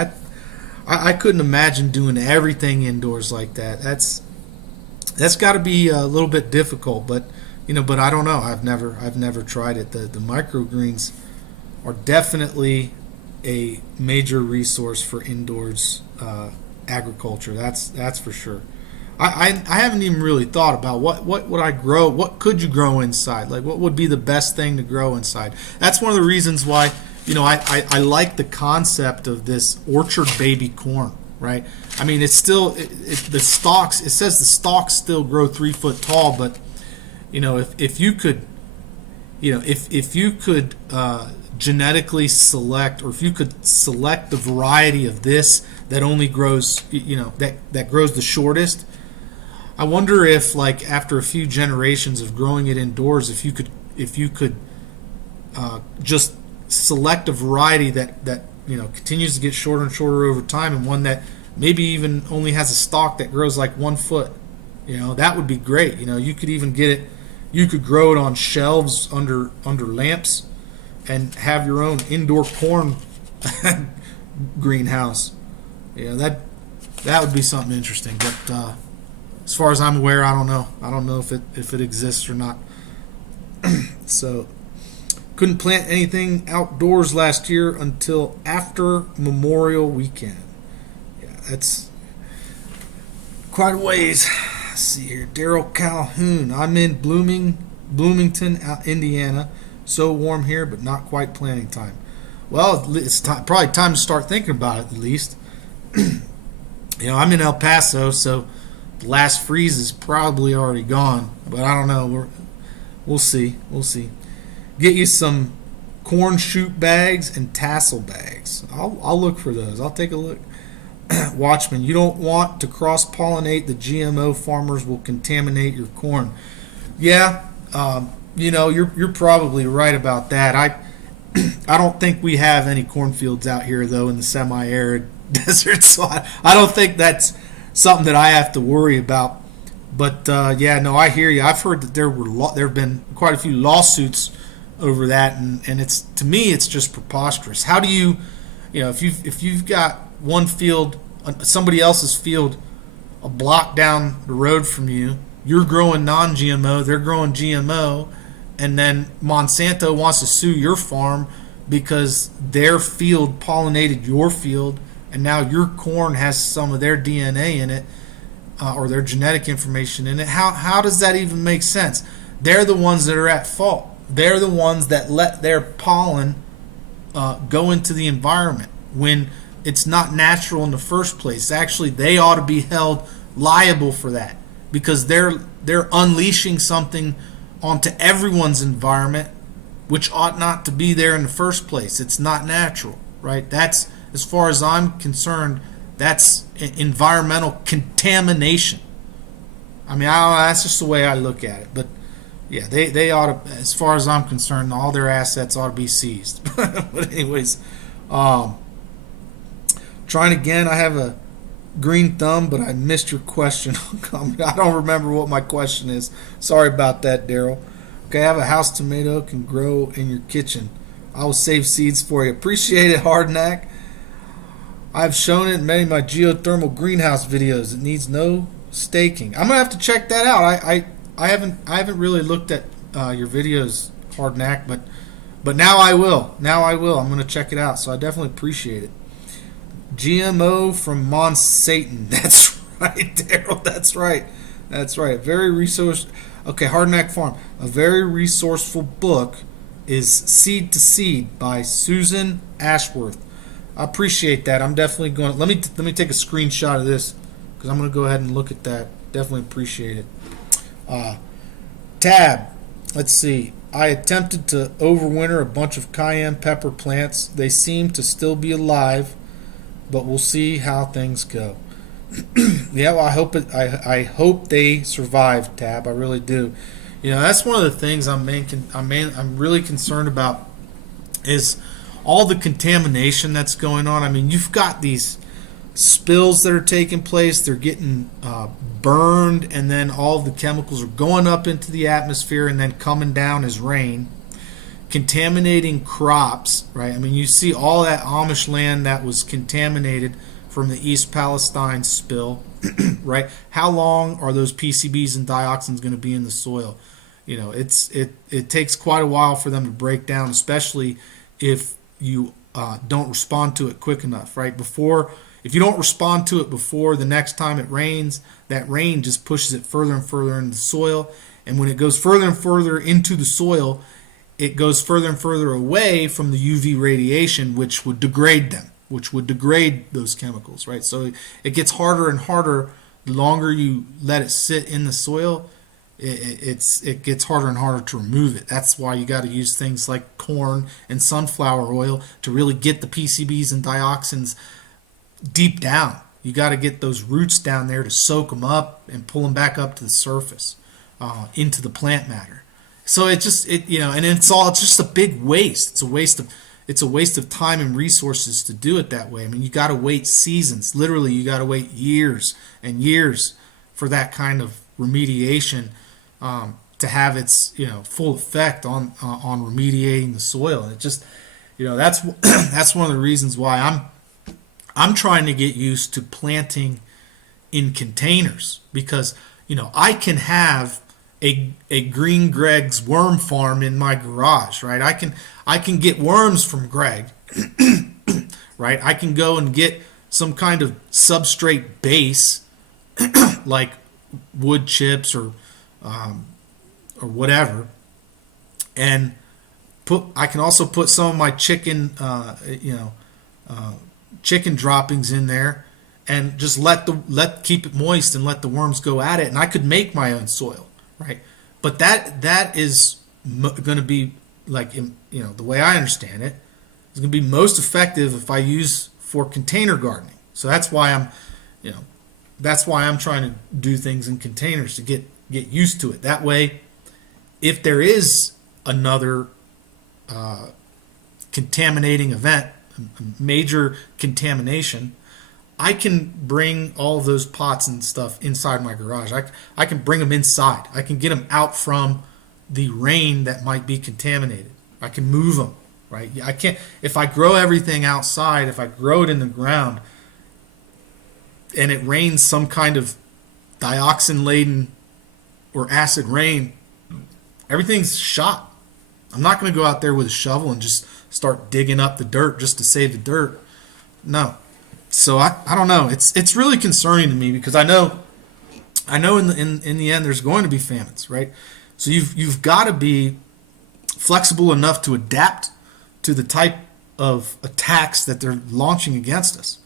I couldn't imagine doing everything indoors like that. That's got to be a little bit difficult, but I don't know. I've never tried it. The microgreens are definitely a major resource for indoors agriculture. That's for sure. I haven't even really thought about what would I grow. What could you grow inside? Like, what would be the best thing to grow inside? That's one of the reasons why I like the concept of this orchard baby corn. Right? I mean, it's still the stalks. It says the stalks still grow 3 foot tall, but if you could, if you could genetically select, or if you could select the variety of this that only grows, that grows the shortest. I wonder if, like, after a few generations of growing it indoors, if you could just select a variety that continues to get shorter and shorter over time, and one that maybe even only has a stalk that grows like 1 foot. That would be great. You could even get it. You could grow it on shelves under lamps, and have your own indoor corn greenhouse. That would be something interesting. But as far as I'm aware, I don't know. I don't know if it exists or not. So couldn't plant anything outdoors last year until after Memorial Weekend. Yeah, that's quite a ways. Let's see here. Daryl Calhoun. I'm in Bloomington, Indiana. So warm here, but not quite planting time. Well, it's probably time to start thinking about it at least. I'm in El Paso, so the last freeze is probably already gone. But I don't know. We'll see. We'll see. Get you some corn shoot bags and tassel bags. I'll look for those. I'll take a look. Watchman, you don't want to cross-pollinate. The GMO farmers will contaminate your corn. Yeah, you're probably right about that. I don't think we have any cornfields out here, though, in the semi-arid desert, so I don't think that's something that I have to worry about. But I hear you. I've heard that there have been quite a few lawsuits over that, and it's, to me, it's just preposterous. How do you, if you've got one field, somebody else's field, a block down the road from you, you're growing non-GMO, they're growing GMO, and then Monsanto wants to sue your farm because their field pollinated your field, and now your corn has some of their DNA in it, or their genetic information in it. How does that even make sense? They're the ones that are at fault. They're the ones that let their pollen go into the environment when it's not natural in the first place. Actually, they ought to be held liable for that, because they're unleashing something onto everyone's environment which ought not to be there in the first place. It's not natural, right? That's, as far as I'm concerned, that's environmental contamination. I mean, that's just the way I look at it. But yeah, they ought to, as far as I'm concerned, all their assets ought to be seized. But anyways, trying again. I have a green thumb, but I missed your question. I don't remember what my question is. Sorry about that, Daryl. Okay, I have a house tomato can grow in your kitchen. I will save seeds for you. Appreciate it, Hardnack. I've shown it in many of my geothermal greenhouse videos. It needs no staking. I'm gonna have to check that out. I haven't really looked at your videos, Hardnack, but now I will. I'm gonna check it out. So I definitely appreciate it. GMO from Monsanto. That's right, Daryl. That's right. Very resource. Okay, Hardnack Farm. A very resourceful book is Seed to Seed by Susan Ashworth. I appreciate that. I'm definitely going to, let me take a screenshot of this, because I'm going to go ahead and look at that. Definitely appreciate it. Tab. Let's see. I attempted to overwinter a bunch of cayenne pepper plants. They seem to still be alive, but we'll see how things go. Yeah, well, I hope they survive, Tab. I really do. That's one of the things I'm really concerned about is all the contamination that's going on. I mean, you've got these spills that are taking place. They're getting burned, and then all of the chemicals are going up into the atmosphere and then coming down as rain, contaminating crops, right? I mean, you see all that Amish land that was contaminated from the East Palestine spill, right? How long are those PCBs and dioxins going to be in the soil? It takes quite a while for them to break down, especially if you don't respond to it quick enough, right? If you don't respond to it before the next time it rains, that rain just pushes it further and further into the soil. And when it goes further and further into the soil, it goes further and further away from the UV radiation, which would degrade them, which would degrade those chemicals, right? So it gets harder and harder the longer you let it sit in the soil. It gets harder and harder to remove it. That's why you got to use things like corn and sunflower oil to really get the PCBs and dioxins deep down. You got to get those roots down there to soak them up and pull them back up to the surface, into the plant matter. So and it's just a big waste. It's a waste of time and resources to do it that way. I mean, you got to wait seasons. Literally, you got to wait years and years for that kind of remediation to have its full effect on remediating the soil. And it just that's that's one of the reasons why I'm trying to get used to planting in containers, because I can have a Green Greg's worm farm in my garage, right? I can get worms from Greg, right? I can go and get some kind of substrate base like wood chips or whatever, and I can also put some of my chicken chicken droppings in there, and just keep it moist and let the worms go at it, and I could make my own soil, right? But that is going to be like, the way I understand it, is going to be most effective if I use for container gardening. So that's why I'm trying to do things in containers to get used to it. That way, if there is another contaminating event, major contamination, I can bring all of those pots and stuff inside my garage. I can bring them inside. I can get them out from the rain that might be contaminated. I can move them, right? I can't, if I grow everything outside, if I grow it in the ground and it rains some kind of dioxin-laden or acid rain, everything's shot. I'm not going to go out there with a shovel and just start digging up the dirt just to save the dirt. No. So I don't know. It's really concerning to me, because I know in the end there's going to be famines, right? So you've got to be flexible enough to adapt to the type of attacks that they're launching against us,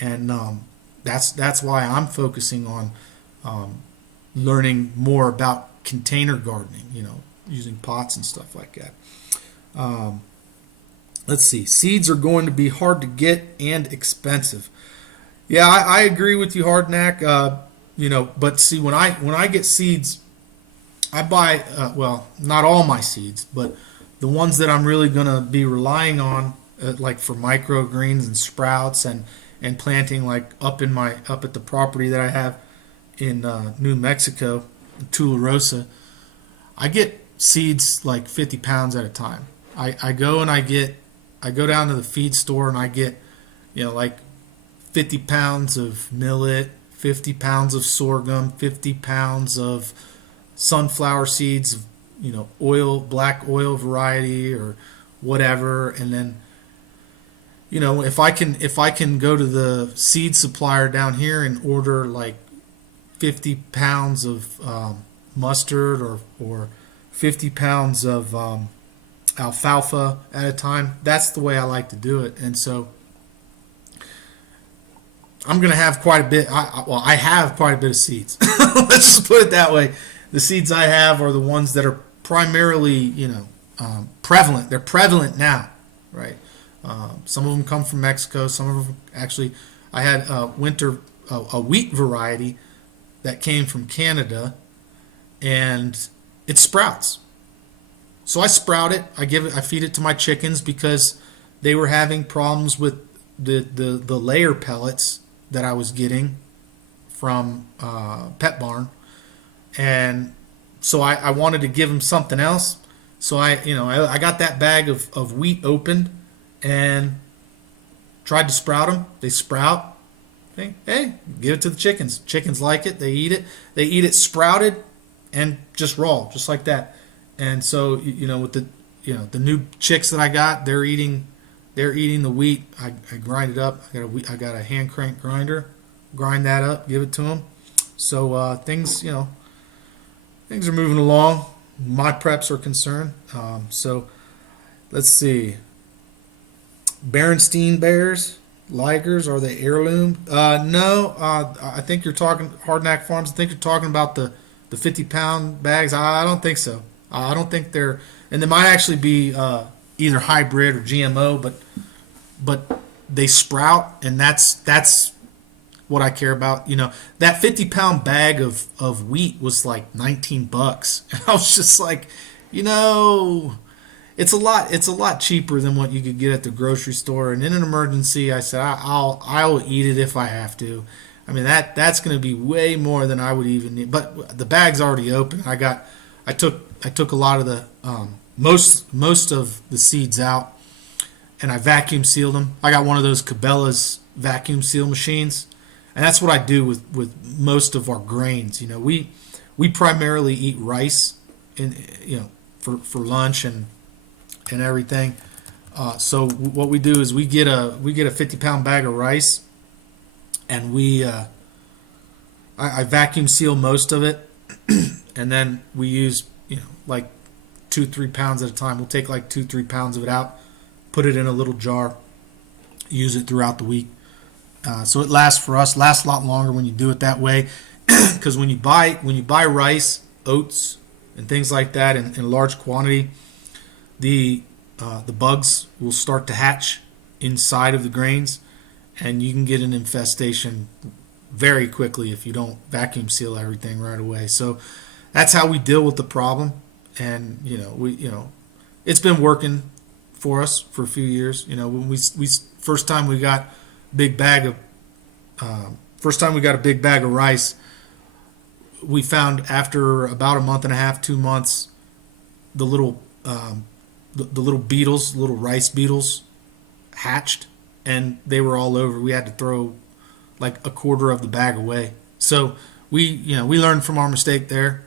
and that's why I'm focusing on learning more about container gardening. Using pots and stuff like that. Let's see. Seeds are going to be hard to get and expensive. Yeah, I agree with you, Hardnack. But see, when I get seeds, I buy not all my seeds, but the ones that I'm really going to be relying on, like for microgreens and sprouts and planting, like up at the property that I have in New Mexico, Tularosa. I get seeds like 50 pounds at a time. I go down to the feed store and I get, like 50 pounds of millet, 50 pounds of sorghum, 50 pounds of sunflower seeds, black oil variety or whatever. And then, if I can go to the seed supplier down here and order like 50 pounds of mustard or 50 pounds of alfalfa at a time, that's the way I like to do it. And so I'm going to have quite a bit. I have quite a bit of seeds. Let's just put it that way. The seeds I have are the ones that are primarily, prevalent. They're prevalent now, right? Some of them come from Mexico. Some of them actually, I had a wheat variety that came from Canada, and it sprouts. So I sprout it. I feed it to my chickens because they were having problems with the layer pellets that I was getting from Pet Barn, and so I wanted to give them something else. So I got that bag of wheat opened and tried to sprout them. They sprout. Hey, give it to the chickens. Chickens like it. They eat it. They eat it sprouted and just raw, just like that. And so with the new chicks that I got, they're eating the wheat. I grind it up. I got a hand crank grinder. Grind that up. Give it to them. So things are moving along. My preps are concerned. So let's see. Berenstein Bears, Ligers, are they heirloom? No. I think you're talking Hardknack Farms. I think you're talking about the 50-pound bags. I don't think so. I don't think they're, and they might actually be either hybrid or GMO, but they sprout, and that's what I care about. That 50-pound bag of wheat was like $19, and I was just like, it's a lot cheaper than what you could get at the grocery store. And in an emergency, I said I'll eat it if I have to. I mean that's going to be way more than I would even need. But the bag's already open. I took a lot of the most of the seeds out, and I vacuum sealed them. I got one of those Cabela's vacuum seal machines, and that's what I do with most of our grains. We primarily eat rice, for lunch and everything. So what we do is we get a 50-pound bag of rice, and I vacuum seal most of it, and then we use like 2-3 pounds at a time. We'll take like 2-3 pounds of it out, put it in a little jar, use it throughout the week. So it lasts a lot longer when you do it that way, because when you buy rice, oats, and things like that in large quantity, the bugs will start to hatch inside of the grains, and you can get an infestation very quickly if you don't vacuum seal everything right away. So that's how we deal with the problem, and it's been working for us for a few years. When we first time we got a big bag of rice, we found after about a month and a half, 2 months, the little beetles, little rice beetles, hatched, and they were all over. We had to throw like a quarter of the bag away. So we learned from our mistake there,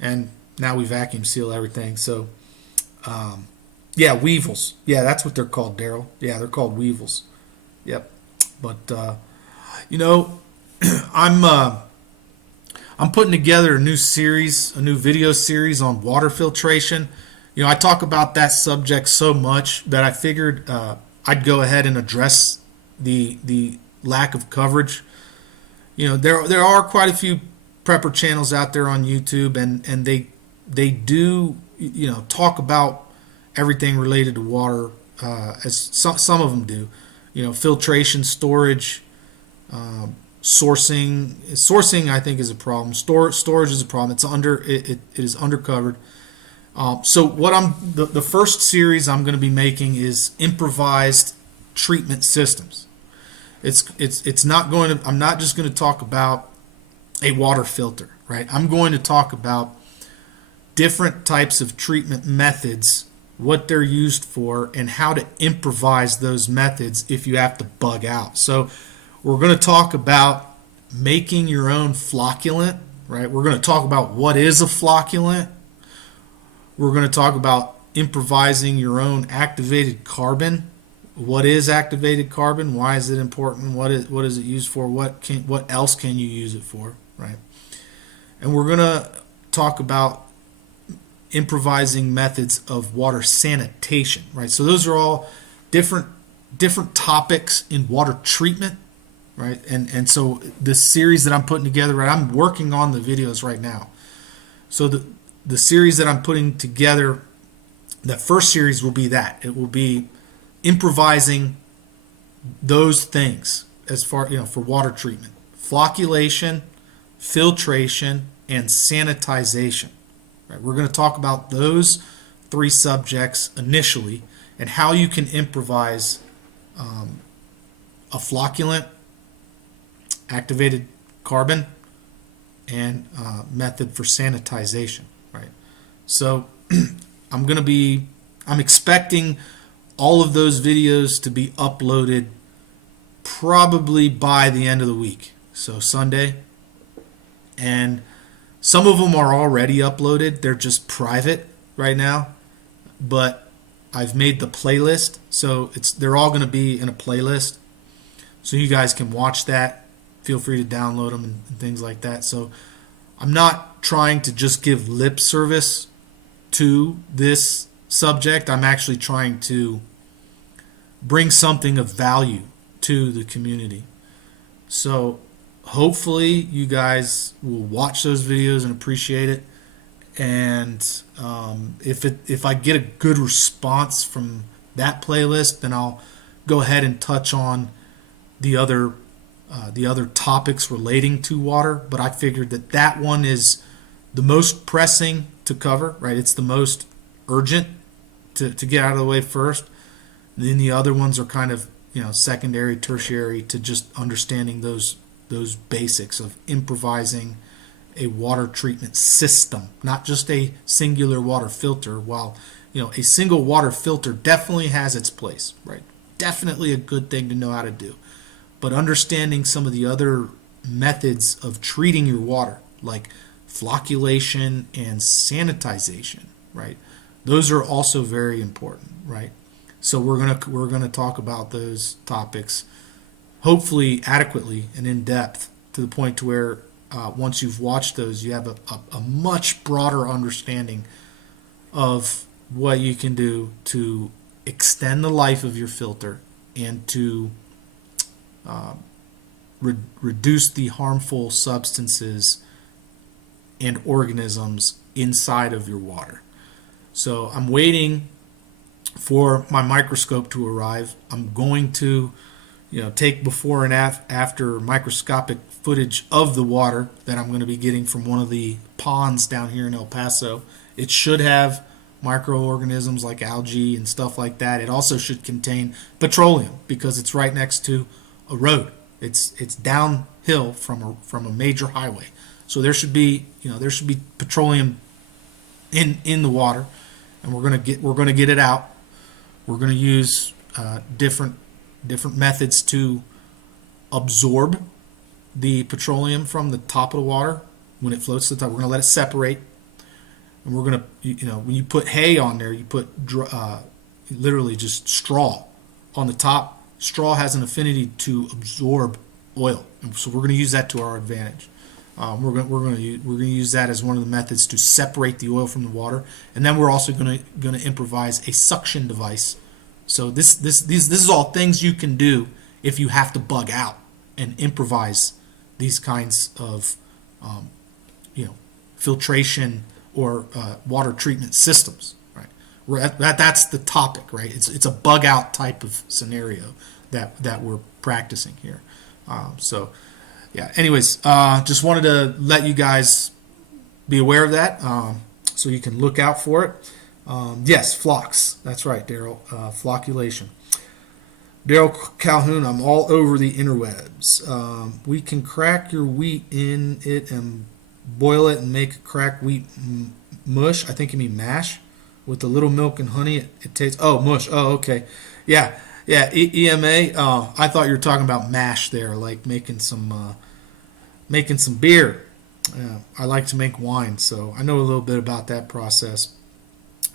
and now we vacuum seal everything. So weevils. Yeah, that's what they're called, Daryl. Yeah, they're called weevils. Yep. But I'm putting together a new video series on water filtration. I talk about that subject so much that I figured I'd go ahead and address the lack of coverage. There are quite a few prepper channels out there on YouTube, and they do talk about everything related to water, as some of them do. Filtration, storage, sourcing I think is a problem. Storage is a problem. It is undercovered. So the first series I'm going to be making is improvised treatment systems. I'm not just going to talk about a water filter, right? I'm going to talk about different types of treatment methods, what they're used for, and how to improvise those methods if you have to bug out. So we're going to talk about making your own flocculant, right? We're going to talk about what is a flocculant. We're going to talk about improvising your own activated carbon. What is activated carbon? Why is it important? What is it used for? What else can you use it for, right? And we're going to talk about improvising methods of water sanitation, right? So those are all different topics in water treatment, right? And so this series that I'm putting together, right, I'm working on the videos right now. So the series that I'm putting together, the first series will be that. It will be improvising those things as far, for water treatment: flocculation, filtration, and sanitization, Right? We're going to talk about those 3 subjects initially and how you can improvise a flocculant, activated carbon, and method for sanitization. Right. So I'm expecting all of those videos to be uploaded probably by the end of the week. So Sunday. And some of them are already uploaded. They're just private right now. But I've made the playlist. So they're all going to be in a playlist. So you guys can watch that. Feel free to download them and things like that. So I'm not trying to just give lip service to this subject. I'm actually trying to bring something of value to the community. So hopefully you guys will watch those videos and appreciate it. And if I get a good response from that playlist, then I'll go ahead and touch on the other topics relating to water. But I figured that one is the most pressing to cover. Right, it's the most urgent to get out of the way first. And then the other ones are kind of secondary, tertiary to just understanding those basics of improvising a water treatment system, not just a singular water filter. While a single water filter definitely has its place, right? Definitely a good thing to know how to do. But understanding some of the other methods of treating your water, like flocculation and sanitization, right? Those are also very important, right? So we're gonna talk about those topics, hopefully adequately and in depth, to the point to where once you've watched those, you have a much broader understanding of what you can do to extend the life of your filter and to reduce the harmful substances and organisms inside of your water. So I'm waiting for my microscope to arrive. I'm going to take before and after microscopic footage of the water that I'm going to be getting from one of the ponds down here in El Paso. It should have microorganisms like algae and stuff like that. It also should contain petroleum because it's right next to a road. It's downhill from a major highway. So there should be petroleum in the water, and we're gonna get it out. We're gonna use different methods to absorb the petroleum from the top of the water when it floats to the top. We're gonna let it separate, and we're gonna when you put hay on there, you put literally just straw on the top. Straw has an affinity to absorb oil, and so we're going to use that to our advantage. We're going to use that as one of the methods to separate the oil from the water, and then we're also going to improvise a suction device. So this is all things you can do if you have to bug out and improvise these kinds of filtration or water treatment systems. That's the topic, right? It's a bug out type of scenario that we're practicing here. Anyways, just wanted to let you guys be aware of that, so you can look out for it. Yes, flocks. That's right, Daryl. Flocculation. Daryl Calhoun, I'm all over the interwebs. We can crack your wheat in it and boil it and make cracked wheat mush. I think you mean mash. With a little milk and honey, it tastes. Oh, mush. Oh, okay. Yeah. EMA. I thought you were talking about mash there, like making some beer. I like to make wine, so I know a little bit about that process.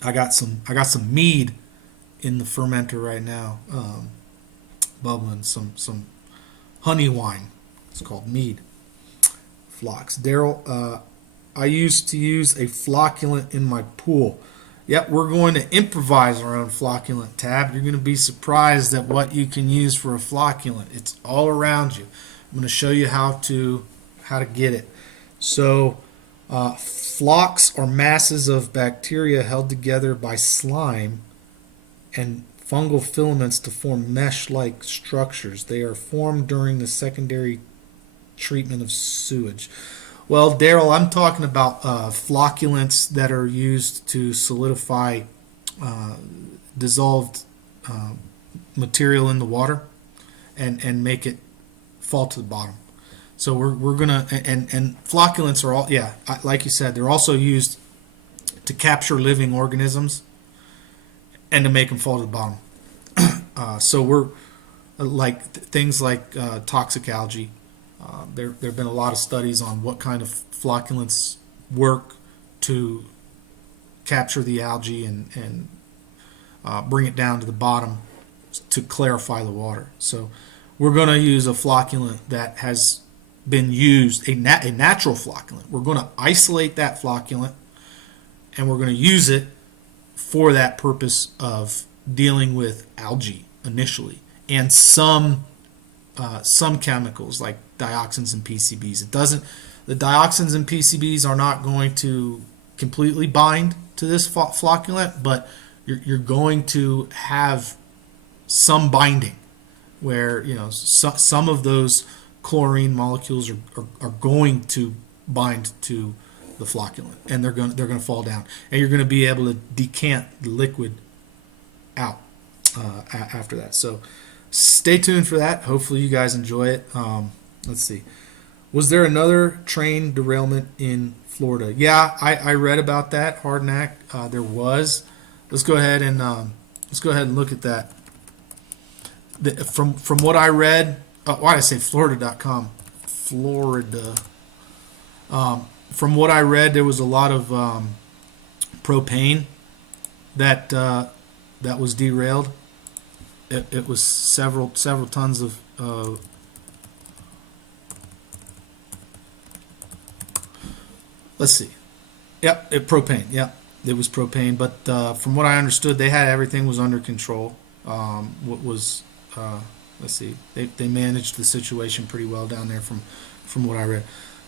I got some mead in the fermenter right now, bubbling. Some honey wine. It's called mead. Flocks. Daryl. I used to use a flocculant in my pool. Yep, we're going to improvise our own flocculant tab. You're going to be surprised at what you can use for a flocculant. It's all around you. I'm going to show you how to get it. So, flocks are masses of bacteria held together by slime and fungal filaments to form mesh-like structures. They are formed during the secondary treatment of sewage. Well, Daryl, I'm talking about flocculants that are used to solidify dissolved uh, material in the water and make it fall to the bottom. So we're gonna and flocculants are all, yeah, like you said, they're also used to capture living organisms and to make them fall to the bottom. So we're like things like toxic algae. There have been a lot of studies on what kind of flocculants work to capture the algae and bring it down to the bottom to clarify the water. So we're going to use a flocculant that has been used, a natural flocculant. We're going to isolate that flocculant and we're going to use it for that purpose of dealing with algae initially and some chemicals like dioxins and PCBs. The dioxins and PCBs are not going to completely bind to this flocculant, but you're going to have some binding where, some of those chlorine molecules are going to bind to the flocculant and they're going to fall down, and you're going to be able to decant the liquid out after that. So stay tuned for that. Hopefully you guys enjoy it. Let's see. Was there another train derailment in Florida? Yeah, I read about that. Hardnack. There was. Let's go ahead and look at that. From what I read, why did I say Florida.com? Florida. From what I read, there was a lot of propane that was derailed. It was several tons of let's see. Yep, propane. Yep, it was propane. But from what I understood, they had everything was under control. Let's see. They managed the situation pretty well down there from what I read.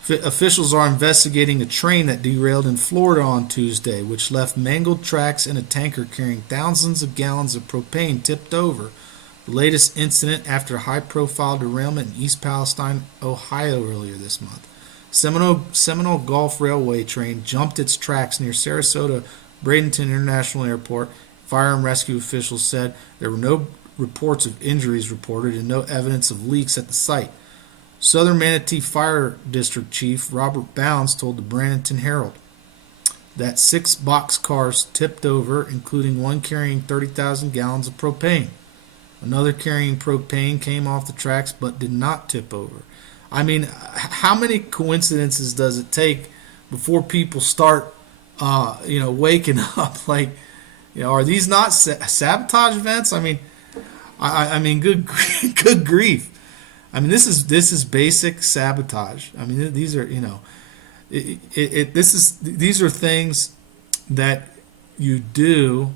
Officials are investigating a train that derailed in Florida on Tuesday, which left mangled tracks and a tanker carrying thousands of gallons of propane tipped over. The latest incident after a high-profile derailment in East Palestine, Ohio earlier this month. Seminole Gulf Railway train jumped its tracks near Sarasota Bradenton International Airport. Fire and rescue officials said there were no reports of injuries reported and no evidence of leaks at the site. Southern Manatee Fire District Chief Robert Bounds told the Bradenton Herald that 6 boxcars tipped over, including one carrying 30,000 gallons of propane. Another carrying propane came off the tracks but did not tip over. I mean, how many coincidences does it take before people start, waking up? Like, are these not sabotage events? I mean, good grief. I mean, this is basic sabotage. I mean, these are these are things that you do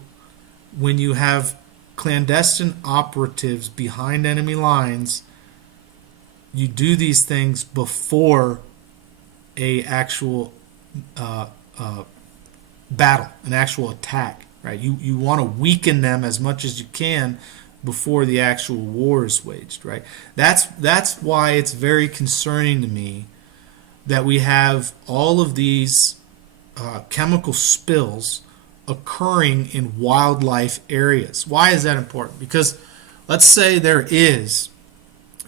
when you have clandestine operatives behind enemy lines. You do these things before a actual battle, an actual attack, right? You want to weaken them as much as you can before the actual war is waged, right? That's why it's very concerning to me that we have all of these chemical spills occurring in wildlife areas. Why is that important? Because let's say there is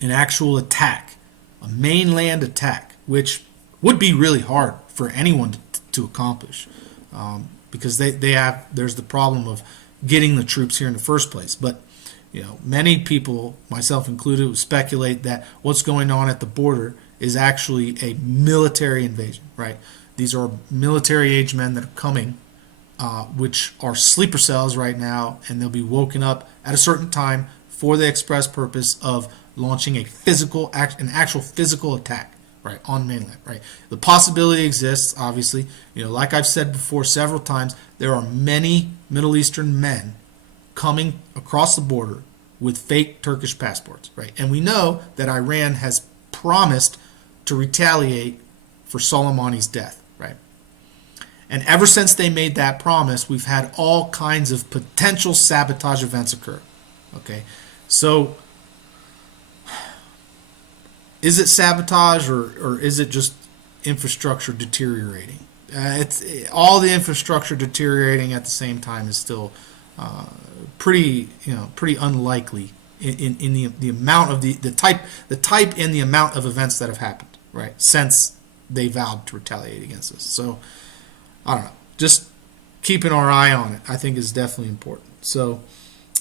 an actual attack, a mainland attack, which would be really hard for anyone to accomplish, because there's the problem of getting the troops here in the first place. But many people, myself included, would speculate that what's going on at the border is actually a military invasion, right? These are military-age men that are coming, which are sleeper cells right now, and they'll be woken up at a certain time for the express purpose of launching an actual physical attack, right, on mainland, right? The possibility exists, obviously. Like I've said before several times, there are many Middle Eastern men coming across the border with fake Turkish passports, right? And we know that Iran has promised to retaliate for Soleimani's death, right? And ever since they made that promise, we've had all kinds of potential sabotage events occur, okay? So is it sabotage or is it just infrastructure deteriorating. It's all the infrastructure deteriorating at the same time is still pretty unlikely in the amount of the type and the amount of events that have happened, right, since they vowed to retaliate against us. So I don't know, just keeping our eye on it, I think, is definitely important. So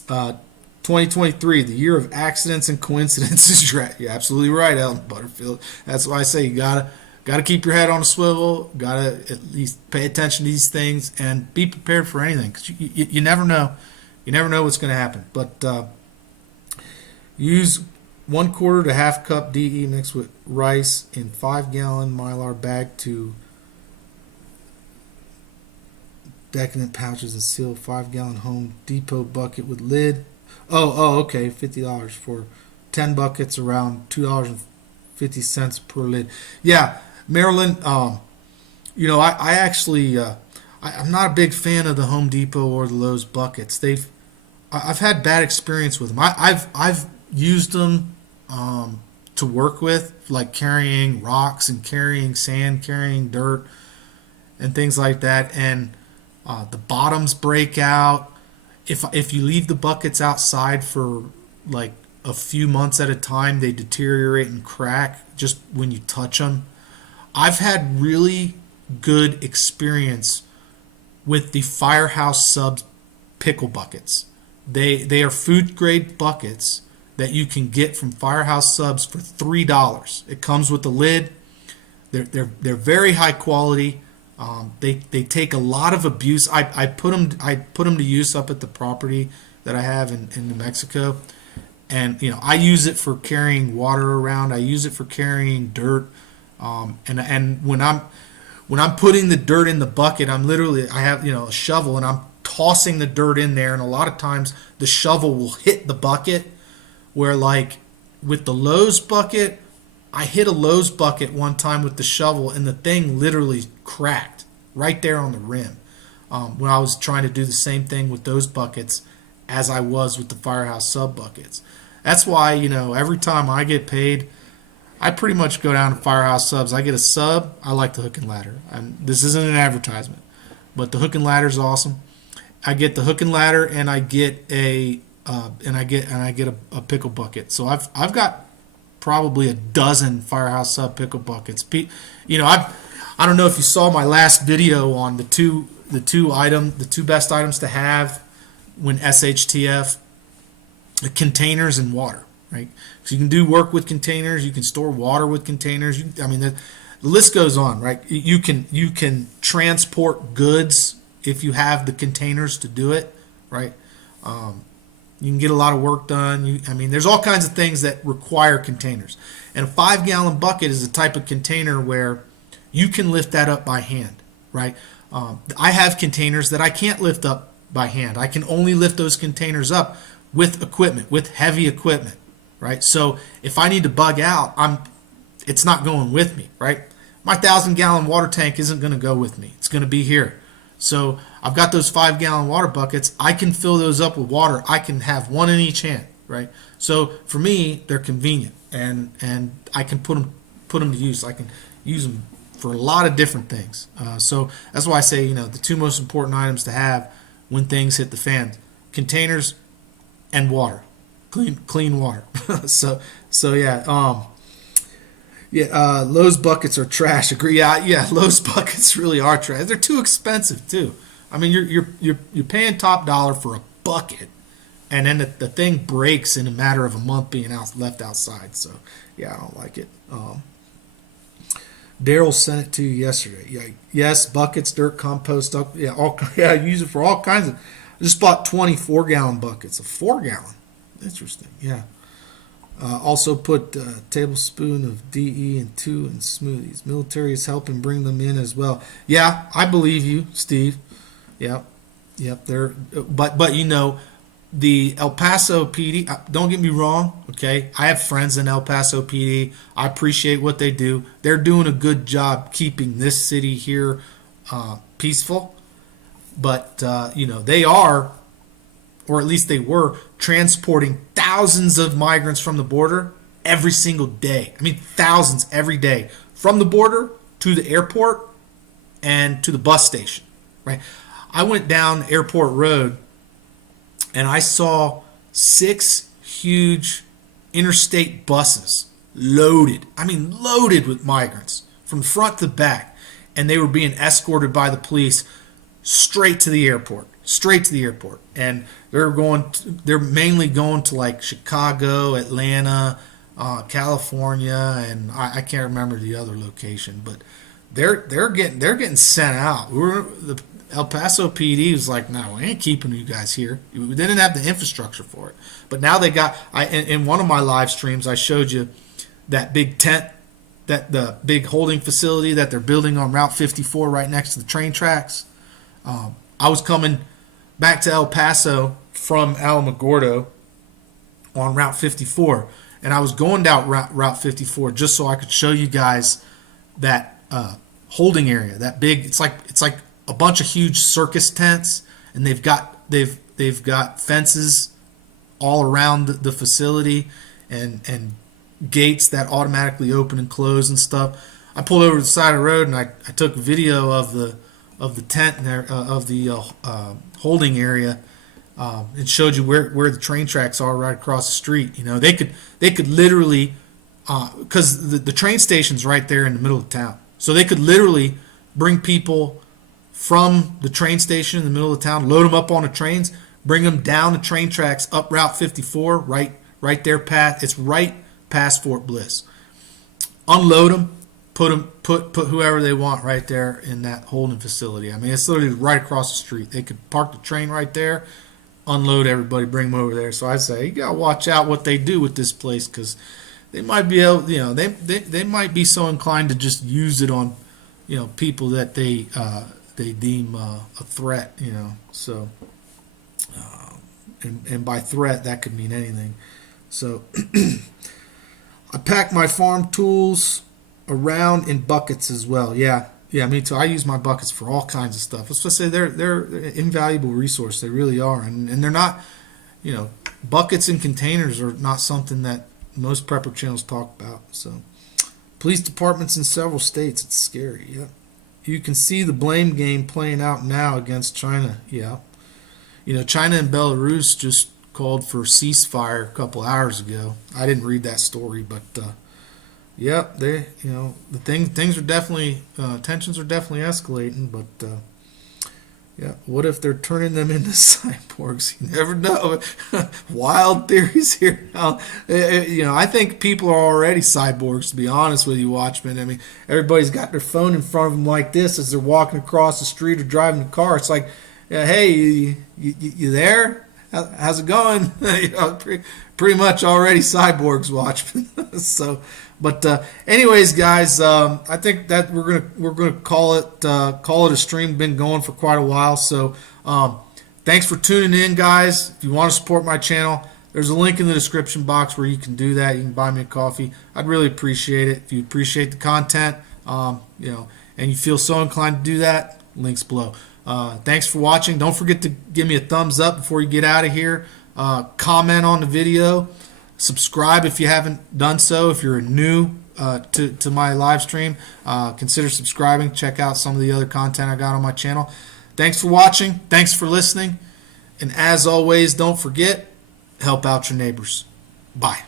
2023, the year of accidents and coincidences. You're absolutely right, Ellen Butterfield. That's why I say you gotta keep your head on a swivel. Gotta at least pay attention to these things and be prepared for anything, because you never know. You never know what's going to happen. But use 1/4 to 1/2 cup DE mixed with rice in 5-gallon Mylar bag to decadent pouches and seal 5-gallon Home Depot bucket with lid. Okay, $50 for 10 buckets, around $2.50 per lid. Yeah, Maryland. I actually I'm not a big fan of the Home Depot or the Lowe's buckets. I've had bad experience with them. I've used them to work with, like carrying rocks and carrying sand, carrying dirt, and things like that. And the bottoms break out. If you leave the buckets outside for like a few months at a time, they deteriorate and crack just when you touch them. I've had really good experience with the Firehouse Subs pickle buckets. They are food grade buckets that you can get from Firehouse Subs for $3. It comes with a lid. They're very high quality. They take a lot of abuse. I put them to use up at the property that I have in New Mexico, and I use it for carrying water around. I use it for carrying dirt, and when I'm putting the dirt in the bucket, I have a shovel, and I'm tossing the dirt in there, and a lot of times the shovel will hit the bucket. Where like with the Lowe's bucket, I hit a Lowe's bucket one time with the shovel, and the thing literally cracked right there on the rim. When I was trying to do the same thing with those buckets as I was with the Firehouse Sub buckets. That's why, every time I get paid, I pretty much go down to Firehouse Subs. I get a sub. I like the hook and ladder. This isn't an advertisement, but the hook and ladder is awesome. I get the hook and ladder, and I get a pickle bucket. So I've got probably a dozen Firehouse Sub pickle buckets. I don't know if you saw my last video on the two best items to have when SHTF, containers and water, right? So you can do work with containers, you can store water with containers. The list goes on, right? You can transport goods if you have the containers to do it, right? You can get a lot of work done. There's all kinds of things that require containers. And a 5-gallon bucket is a type of container where you can lift that up by hand, right? I have containers that I can't lift up by hand. I can only lift those containers up with equipment, with heavy equipment, right? So if I need to bug out, it's not going with me, right? My 1,000-gallon water tank isn't going to go with me. It's going to be here. So I've got those 5-gallon water buckets. I can fill those up with water. I can have one in each hand, right? So for me, they're convenient, and I can put them to use. I can use them for a lot of different things. So that's why I say, the two most important items to have when things hit the fan: containers and water, clean water. so yeah. Lowe's buckets are trash. Agree. Yeah. Lowe's buckets really are trash. They're too expensive too. You're paying top dollar for a bucket, and then the thing breaks in a matter of a month being left outside. So yeah, I don't like it. Daryl sent it to you yesterday. Yeah. Yes, buckets, dirt, compost. I use it for all kinds of. I just bought 24-gallon buckets. A 4-gallon. Interesting. Yeah. Also put a tablespoon of DE and 2 in smoothies. Military is helping bring them in as well. Yeah, I believe you, Steve. Yep. But the El Paso PD. Don't get me wrong. Okay, I have friends in El Paso PD. I appreciate what they do. They're doing a good job keeping this city here peaceful. But they are, or at least they were, transporting thousands of migrants from the border every single day. Thousands every day from the border to the airport and to the bus station, right? I went down Airport Road and I saw 6 huge interstate buses loaded. I mean, loaded with migrants from front to back. And they were being escorted by the police straight to the airport. Straight to the airport. And they're mainly going to like Chicago, Atlanta, California, and I can't remember the other location, but they're getting sent out. The El Paso PD was like, no, we ain't keeping you guys here. We didn't have the infrastructure for it. But now they got. In one of my live streams, I showed you that big tent, that the big holding facility that they're building on Route 54 right next to the train tracks. I was coming back to El Paso from Alamogordo on Route 54, and I was going down Route 54 just so I could show you guys that holding area, that big. It's like a bunch of huge circus tents, and they've got fences all around the facility, and gates that automatically open and close and stuff. I pulled over to the side of the road and I took a video of the tent there, of the holding area. It showed you where the train tracks are right across the street. You know, they could literally, because the train station's right there in the middle of town, so they could literally bring people from the train station in the middle of town, load them up on the trains, bring them down the train tracks up Route 54, right there it's right past Fort Bliss. Unload them, put whoever they want right there in that holding facility. I mean, it's literally right across the street. They could park the train right there, unload everybody, bring them over there. So I say you gotta watch out what they do with this place, because they might be able, they might be so inclined to just use it on, people that they deem a threat. So and by threat that could mean anything. So I pack my farm tools around in buckets as well. Yeah, me too. I use my buckets for all kinds of stuff. Let's just say they're an invaluable resource. They really are, and they're not. Buckets and containers are not something that most prepper channels talk about. So, police departments in several states. It's scary. Yeah, you can see the blame game playing out now against China. Yeah, China and Belarus just called for ceasefire a couple hours ago. I didn't read that story, but they, things are definitely tensions are definitely escalating. But what if they're turning them into cyborgs? You never know. Wild theories here. I think people are already cyborgs. To be honest with you, Watchmen. I mean, everybody's got their phone in front of them like this as they're walking across the street or driving the car. It's like, hey, you there? How's it going? Pretty much already cyborgs, Watchmen. So, but anyways, guys, I think that we're gonna call it a stream. Been going for quite a while, so thanks for tuning in, guys. If you want to support my channel, there's a link in the description box where you can do that. You can buy me a coffee. I'd really appreciate it if you appreciate the content, and you feel so inclined to do that. Links below. Thanks for watching. Don't forget to give me a thumbs up before you get out of here. Comment on the video. Subscribe if you haven't done so. If you're new to my live stream, consider subscribing. Check out some of the other content I got on my channel. Thanks for watching. Thanks for listening. And as always, don't forget, help out your neighbors. Bye.